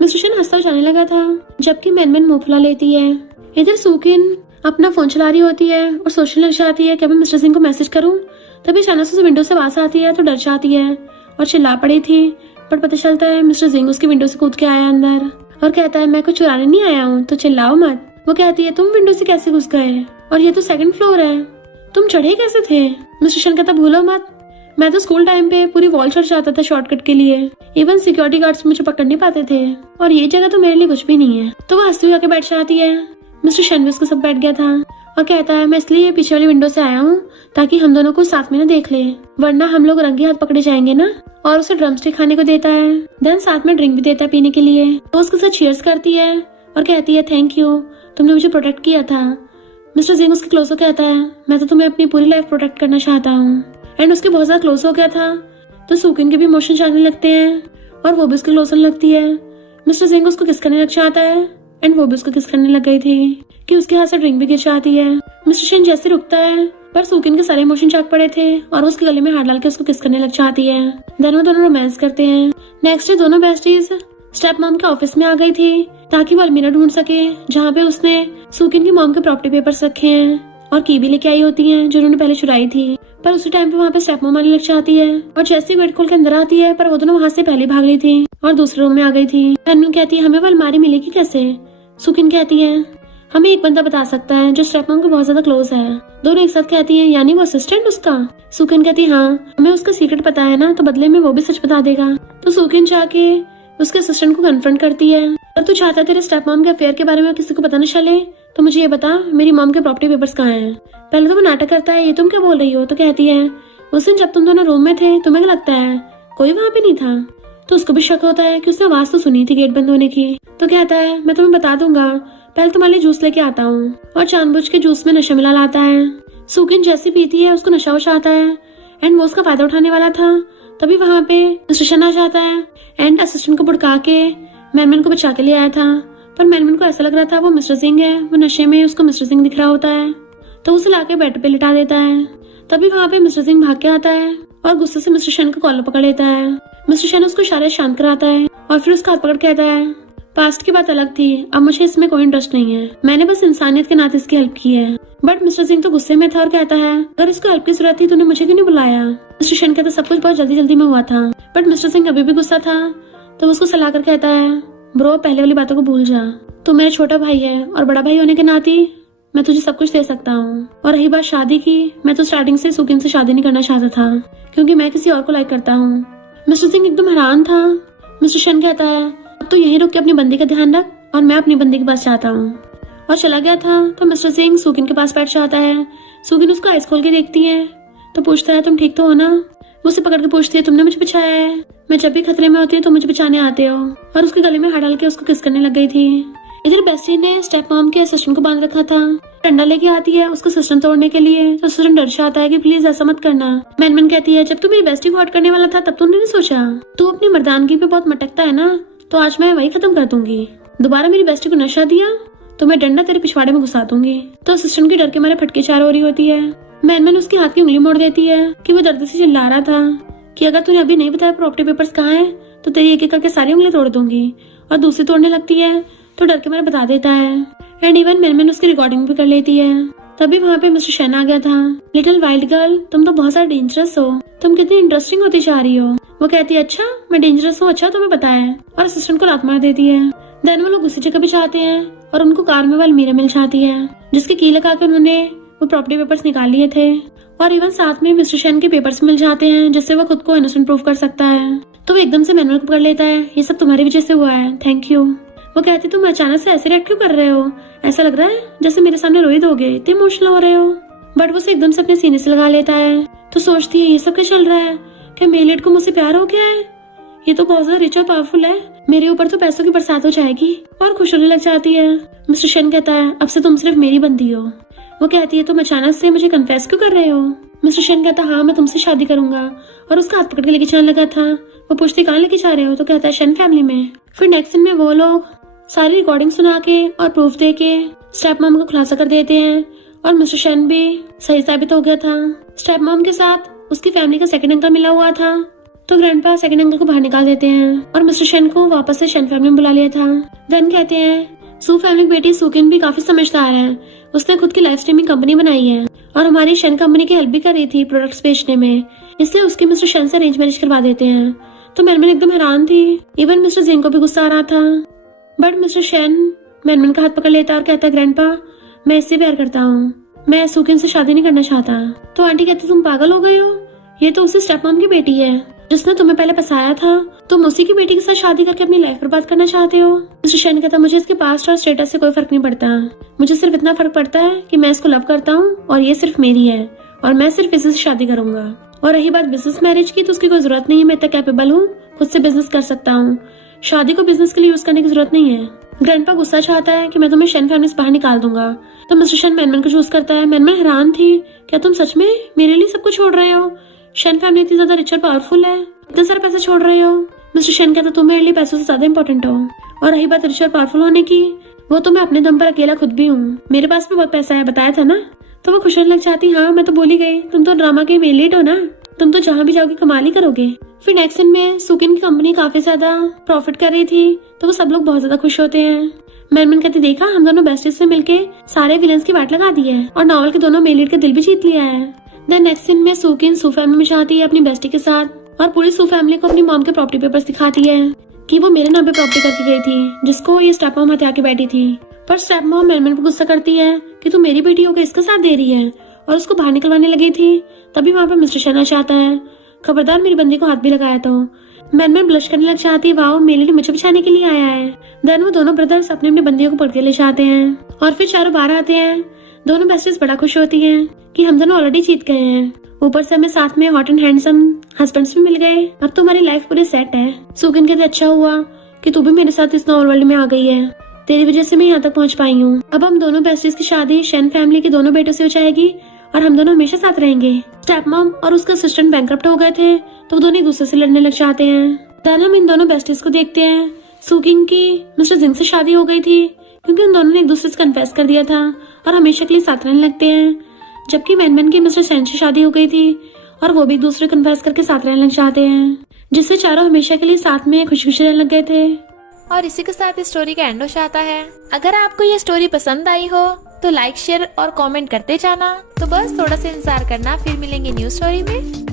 मिस्टर शन हंसता जाने लगा था, जबकि मैनमैन मुंह फुला लेती है। इधर सुकिन अपना फोन चला रही होती है और सोचने लग जाती है कि मैं मिस्टर सिंह को मैसेज करूं। तभी अचानक से विंडो से आवाज आती है तो डर जाती है और चिल्ला पड़ी थी। पर पता चलता है मिस्टर सिंह उसकी विंडो से कूद के आया अंदर और कहता है मैं कुछ चुराने नहीं आया हूँ, तो चिल्लाओ मत। वो कहती है तुम विंडो से कैसे घुस गए, और ये तो 2nd फ्लोर है, तुम चढ़े कैसे थे। मिस्टर शन कहता भूलो मत, मैं तो स्कूल टाइम पे पूरी वॉल चढ़ जाता था शॉर्टकट के लिए, इवन सिक्योरिटी गार्ड्स मुझे पकड़ नहीं पाते थे, और ये जगह तो मेरे लिए कुछ भी नहीं है। तो वो हंसती हुई आके बैठ जाती है। मिस्टर शन भी उसके सब बैठ गया था और कहता है मैं इसलिए पीछे वाली विंडो से आया हूँ ताकि हम दोनों को साथ में ना देख ले, वरना हम लोग रंगे हाथ पकड़े जाएंगे ना। और उसे ड्रम स्टिक खाने को देता है, देन साथ में ड्रिंक भी देता है पीने के लिए। तो उसके साथ चीयर्स करती है और कहती है थैंक यू, तुमने मुझे प्रोटेक्ट किया था। मिस्टर सिंह उसके क्लोज हो कहता है मैं तो तुम्हें अपनी पूरी लाइफ प्रोटेक्ट करना चाहता हूँ। एंड उसके बहुत ज्यादा क्लोज हो गया था तो सुकिन के भी इमोशन जाने लगते हैं और वो भी उसके क्लोज होने लगती है। मिस्टर सिंह उसको किस करने लग जाता है एंड वो भी उसको किस करने लग गई थी कि उसके हाथ से ड्रिंक भी गिर जाती है। मिस्टर सिंह जैसे रुकता है पर सुकिन के सारे इमोशन जाग पड़े थे और उसके गले में हाथ डाल के उसको किस करने लग जाती है। देन वो दोनों रोमांस करते हैं। नेक्स्ट डे दोनों बेस्टीज स्टेप मॉम के ऑफिस में आ गई थी ताकि वो अलमीरा ढूंढ सके जहाँ पे उसने सुकिन की मॉम के प्रॉपर्टी पेपर्स रखे हैं और की भी लेके आई होती हैं जो उन्होंने पहले चुराई थी। पर उसी टाइम पे वहाँ पे स्टेप मॉम आने लग जाती है और जैसे ही गेट खोल के अंदर आती है पर वो दोनों वहाँ से पहले भाग ली थी और दूसरे रूम में आ गई थी। मैनमैन कहती है हमें वो अलमारी मिलेगी कैसे। सुकिन कहती है हमें एक बंदा बता सकता है जो स्टेप मॉम के बहुत ज्यादा क्लोज है। दोनों एक साथ कहती है यानी वो असिस्टेंट उसका। सुकिन कहती है हाँ, हमें उसका सीक्रेट पता है ना, तो बदले में वो भी सच बता देगा। तो सुकिन जाके उसके असिस्टेंट को कन्फ्रंट करती है और तू चाहता है तेरे स्टेप मॉम के अफेयर के बारे में किसी को पता न चले, तो मुझे ये बता मेरी मॉम के प्रॉपर्टी पेपर्स कहाँ हैं। पहले तो वो नाटक करता है ये तुम क्या बोल रही हो। तो कहती है उस दिन जब तुम दोनों रूम में थे तुम्हें क्या लगता है कोई वहाँ पे नहीं था। तो उसको भी शक होता है कि उसने आवाज तो सुनी थी गेट बंद होने की। तो कहता है मैं तुम्हें बता दूंगा, पहले तुम्हारे लिए जूस लेके आता हूँ, और जानबूझ के जूस में नशा मिला लाता है। सुकिन जैसी पीती है उसको नशा वशा आता है एंड वो उसका फायदा उठाने वाला था। तभी वहाँ पे मिस्टर शन आ जाता है एंड असिस्टेंट को बुड़का के मैनमैन को बचा के ले आया था। पर मैनमैन को ऐसा लग रहा था वो मिस्टर सिंह है, वो नशे में उसको मिस्टर सिंह दिख रहा होता है तो उसे लाके बेड पे लिटा देता है। तभी वहाँ पे मिस्टर सिंह भाग के आता है और गुस्से से मिस्टर शन का कॉलर पकड़ लेता है। मिस्टर शन उसको इशारे शांत कराता है और फिर उसका हाथ पकड़ कहता है पास्ट की बात अलग थी, अब मुझे इसमें कोई इंटरेस्ट नहीं है, मैंने बस इंसानियत के नाते इसकी हेल्प की है। बट मिस्टर सिंह तो गुस्से में था और कहता है अगर इसको हेल्प की जरूरत थी तूने मुझे क्यों नहीं बुलाया। मिस्टर शन कहता सब कुछ बहुत जल्दी जल्दी में हुआ था। बट मिस्टर सिंह अभी भी गुस्सा था तो उसको सलाह कर कहता है ब्रो पहले वाली बातों को भूल जा, तू मेरा छोटा भाई है और बड़ा भाई होने के नाते मैं तुझे सब कुछ दे सकता हूँ। और रही बात शादी की, मैं तो स्टार्टिंग से सुकिन से शादी नहीं करना चाहता था क्योंकि मैं किसी और को लाइक करता हूँ। मिस्टर सिंह एकदम हैरान था। मिस्टर शन कहता है अब तो यहीं रुक के अपनी बंदी का ध्यान रख और मैं अपनी बंदी के पास जाता हूँ, और चला गया था। तो मिस्टर सिंह सुकिन के पास बैठ जाता है। सुकिन उसको आइस खोल के देखती है तो पूछता है तुम ठीक तो हो ना। वो उसे पकड़ के पूछती है तुमने मुझे बचाया है, मैं जब भी खतरे में होती हूँ तो मुझे बचाने आते हो, और उसके गले में हाथ डाल के उसको किस करने लग गई थी। इधर बेस्टी ने स्टेप मॉम के असिस्टेंट को बांध रखा था। डंडा लेके आती है उसको सिस्टम तोड़ने के लिए तो सिस्टम डर जाता है कि प्लीज ऐसा मत करना। मैनमैन कहती है जब तू मेरी बेस्टी को हट करने वाला था तब तूने नहीं सोचा, तू अपनी मर्दानगी पे बहुत मटकता है ना, तो आज मैं वही खत्म कर दूंगी। दोबारा मेरी बेस्टी को नशा दिया तो मैं डंडा तेरे पिछवाड़े में घुसा दूंगी। तो असिस्टेंट की डर के मारे फटके चार हो रही होती है। मैनमैन उसके हाथ की उंगली मोड़ देती है कि वो दर्द से चिल्ला रहा था कि अगर तूने अभी नहीं बताया प्रॉपर्टी पेपर्स कहाँ हैं तो तेरी एक एक करके सारी उंगली तोड़ दूंगी। और दूसरी तोड़ने लगती है तो डर के मेरे बता देता है। एंड इवन मैंने उसकी रिकॉर्डिंग भी कर लेती है। तभी वहाँ पे मिस्टर शेन आ गया था। लिटिल वाइल्ड गर्ल, तुम तो बहुत ज्यादा डेंजरस हो, तुम कितनी इंटरेस्टिंग होती जा रही हो। वो कहती है अच्छा मैं डेंजरस हूँ, अच्छा तुम्हें पता है। और असिस्टेंट को लात मार देती है। देन वो लोग उसी जगह पे जाते हैं और उनको कार में अलमीरा मिल जाती है जिसकी की लगा के उन्होंने वो प्रॉपर्टी पेपर्स निकाल लिए थे। और इवन साथ में मिस्टर शेन के पेपर्स मिल जाते हैं जिससे वो खुद को इनोसेंट प्रूव कर सकता है। तो वो एकदम से मैनुअल को पकड़ लेता है, ये सब तुम्हारी वजह से हुआ है, थैंक यू। वो कहती तुम अचानक से ऐसे रिएक्ट क्यों कर रहे हो, ऐसा लग रहा है जैसे मेरे सामने रोई दोगे, इतने इमोशनल हो रहे हो। बट वो एकदम से अपने सीने से लगा लेता है। तो सोचती है ये सब क्या चल रहा है, क्या मेलिट को मुझसे प्यार हो गया है, ये तो बहुत ज्यादा रिच और पावरफुल है, मेरे ऊपर तो पैसों की बरसात हो जाएगी। और खुश होने लग जाती है। मिस्टर शेन कहता है अब से तुम सिर्फ मेरी बंदी हो। वो कहती है तुम अचानक से मुझे कन्फेस क्यों कर रहे हो। मिस्टर शेन कहता हाँ मैं तुमसे शादी करूंगा। और उसका हाथ पकड़ के लेके जाने लगा था। वो पूछती कहाँ लेके जा रहे हो, तो कहता है शेन फैमिली में। फिर नेक्स्ट दिन में वो लोग सारी रिकॉर्डिंग सुना के और प्रूफ दे के स्टेप मॉम को खुलासा कर देते हैं। और मिस्टर शेन भी सही साबित हो गया था। स्टेप मॉम के साथ उसकी फैमिली का सेकंड अंकल मिला हुआ था। तो ग्रैंडपा सेकंड अंकल को बाहर निकाल देते हैं और मिस्टर शेन को वापस से शेन फैमिली में बुला लिया था। देन कहते हैं सू फैमिली की बेटी सुकिन भी काफी समझदार है, उसने खुद की लाइव स्ट्रीमिंग कंपनी बनाई है और हमारी शेन कंपनी की हेल्प भी कर रही थी प्रोडक्ट्स बेचने में, इसलिए उसकी मिस्टर शेन से अरेंज मैरिज करवा देते हैं। तो मैनमैन एकदम हैरान थी। इवन मिस्टर जिंग को भी गुस्सा आ रहा था। बट मिस्टर शेन मैनमैन का हाथ पकड़ लेता और कहता है ग्रैंडपा मैं इससे प्यार करता हूँ, मैं सुकिन से शादी नहीं करना चाहता। तो आंटी कहती तुम पागल हो गए हो, ये तो उसी स्टेप मॉम की बेटी है जिसने तुम्हें पहले फंसाया था, तुम उसी की बेटी के साथ शादी करके अपनी लाइफ बर्बाद करना चाहते हो। मिस्टर शेन कहता मुझे इसके पास्ट और स्टेटस से कोई फर्क नहीं पड़ता, मुझे सिर्फ इतना फर्क पड़ता है कि मैं इसको लव करता हूँ और ये सिर्फ मेरी है और मैं सिर्फ इसी से शादी करूंगा। और रही बात बिजनेस मैरिज की तो उसकी कोई जरूरत नहीं है, मैं इतना कैपेबल हूँ, खुद से बिजनेस कर सकता हूँ, शादी को बिजनेस के लिए यूज करने की जरूरत नहीं है। ग्रैंडपा गुस्सा चाहता है कि मैं तुम्हें शेन फैमिली से बाहर निकाल दूंगा। तो मिस्टर शेन मैनमैन को चूज करता है। मैनमैन हैरान थी, क्या तुम सच में मेरे लिए सब कुछ छोड़ रहे हो, शेन फैमिली इतनी ज्यादा रिच और पावरफुल है, इतने सारे पैसे छोड़ रहे हो। मिस्टर शेन कहता तुम मेरे लिए पैसों से ज्यादा इंपॉर्टेंट हो। और रही बात रिच और पावरफुल होने की, वो तो मैं अपने दम पर अकेला खुद भी हूँ, मेरे पास भी बहुत पैसा है, बताया था ना। तो वो खुश होने लग जाती, हाँ मैं तो बोल ही गई, तुम तो ड्रामा के मेन लीड हो ना, तुम तो जहाँ भी जाओगे कमाल ही करोगे। फिर नेक्स्ट दिन में सुकिन की कंपनी काफी ज्यादा प्रॉफिट कर रही थी तो वो सब लोग बहुत ज्यादा खुश होते हैं। मैनमैन कहती देखा हम दोनों बेस्टीज से मिलके सारे विलेंस की वाट लगा दी है और नॉवल के दोनों मेन लीड का दिल भी जीत लिया है। देन नेक्स्ट दिन में सुकिन सू फैमिली में जाती है अपनी बेस्टी के साथ और पूरी सू फैमिली को अपनी मॉम के प्रॉपर्टी पेपर्स दिखाती है कि वो मेरे नाम पे प्रॉपर्टी करके गई थी जिसको ये स्टेप मॉम हत्या के बैठी थी। पर स्टेप मॉम मैनमैन पर गुस्सा करती है कि तू मेरी बेटी होकर इसका साथ दे रही है और उसको बाहर निकलवाने लगी थी। तभी वहाँ पे मिस्टर शेन चाहता है, खबरदार मेरी बंदी को हाथ भी लगाया तो। मैनमैन ब्लश करने लग जाती है, वाओ मेरे लिए मुझे बचाने के लिए आया है। देन वो दोनों ब्रदर्स अपने अपने बंदियों को पकड़ के ले जाते हैं और फिर चारों बाहर आते हैं। दोनों बेस्टीज बड़ा खुश होती हैं कि हम दोनों ऑलरेडी जीत गए हैं, ऊपर से हमें साथ में हॉट एंड हैंडसम हस्बैंड्स भी मिल गए, अब तो हमारी लाइफ पूरी सेट है। सुकिन कहते अच्छा हुआ कि तू भी मेरे साथ इस नॉवल वर्ल्ड में आ गई है, तेरी वजह से मैं यहाँ तक पहुँच पाई हूँ। अब हम दोनों बेस्टीज की शादी शेन फैमिली के दोनों बेटों से हो जाएगी और हम दोनों हमेशा साथ रहेंगे। स्टेप मॉम और उसका असिस्टेंट बैंकरप्ट हो गए थे तो वो दोनों एक दूसरे से लड़ने लग जाते हैं। देन हम इन दोनों बेस्टीज को देखते हैं। सुकिन की मिस्टर जिंग से शादी हो गई थी क्योंकि उन दोनों ने एक दूसरे से कन्फेस कर दिया था और हमेशा के लिए साथ रहने लगते हैं। जबकि मैनमैन की मिस्टर शेन से शादी हो गई थी और वो भी एक दूसरे कन्फेस करके साथ रहने लग जाते हैं, जिससे चारों हमेशा के लिए साथ में खुशी खुशी रहने लग गए थे। और इसी के साथ इस स्टोरी का एंड हो जाता है। अगर आपको ये स्टोरी पसंद आई हो तो लाइक शेयर और कमेंट करते जाना। तो बस थोड़ा सा इंतजार करना, फिर मिलेंगे न्यू स्टोरी में।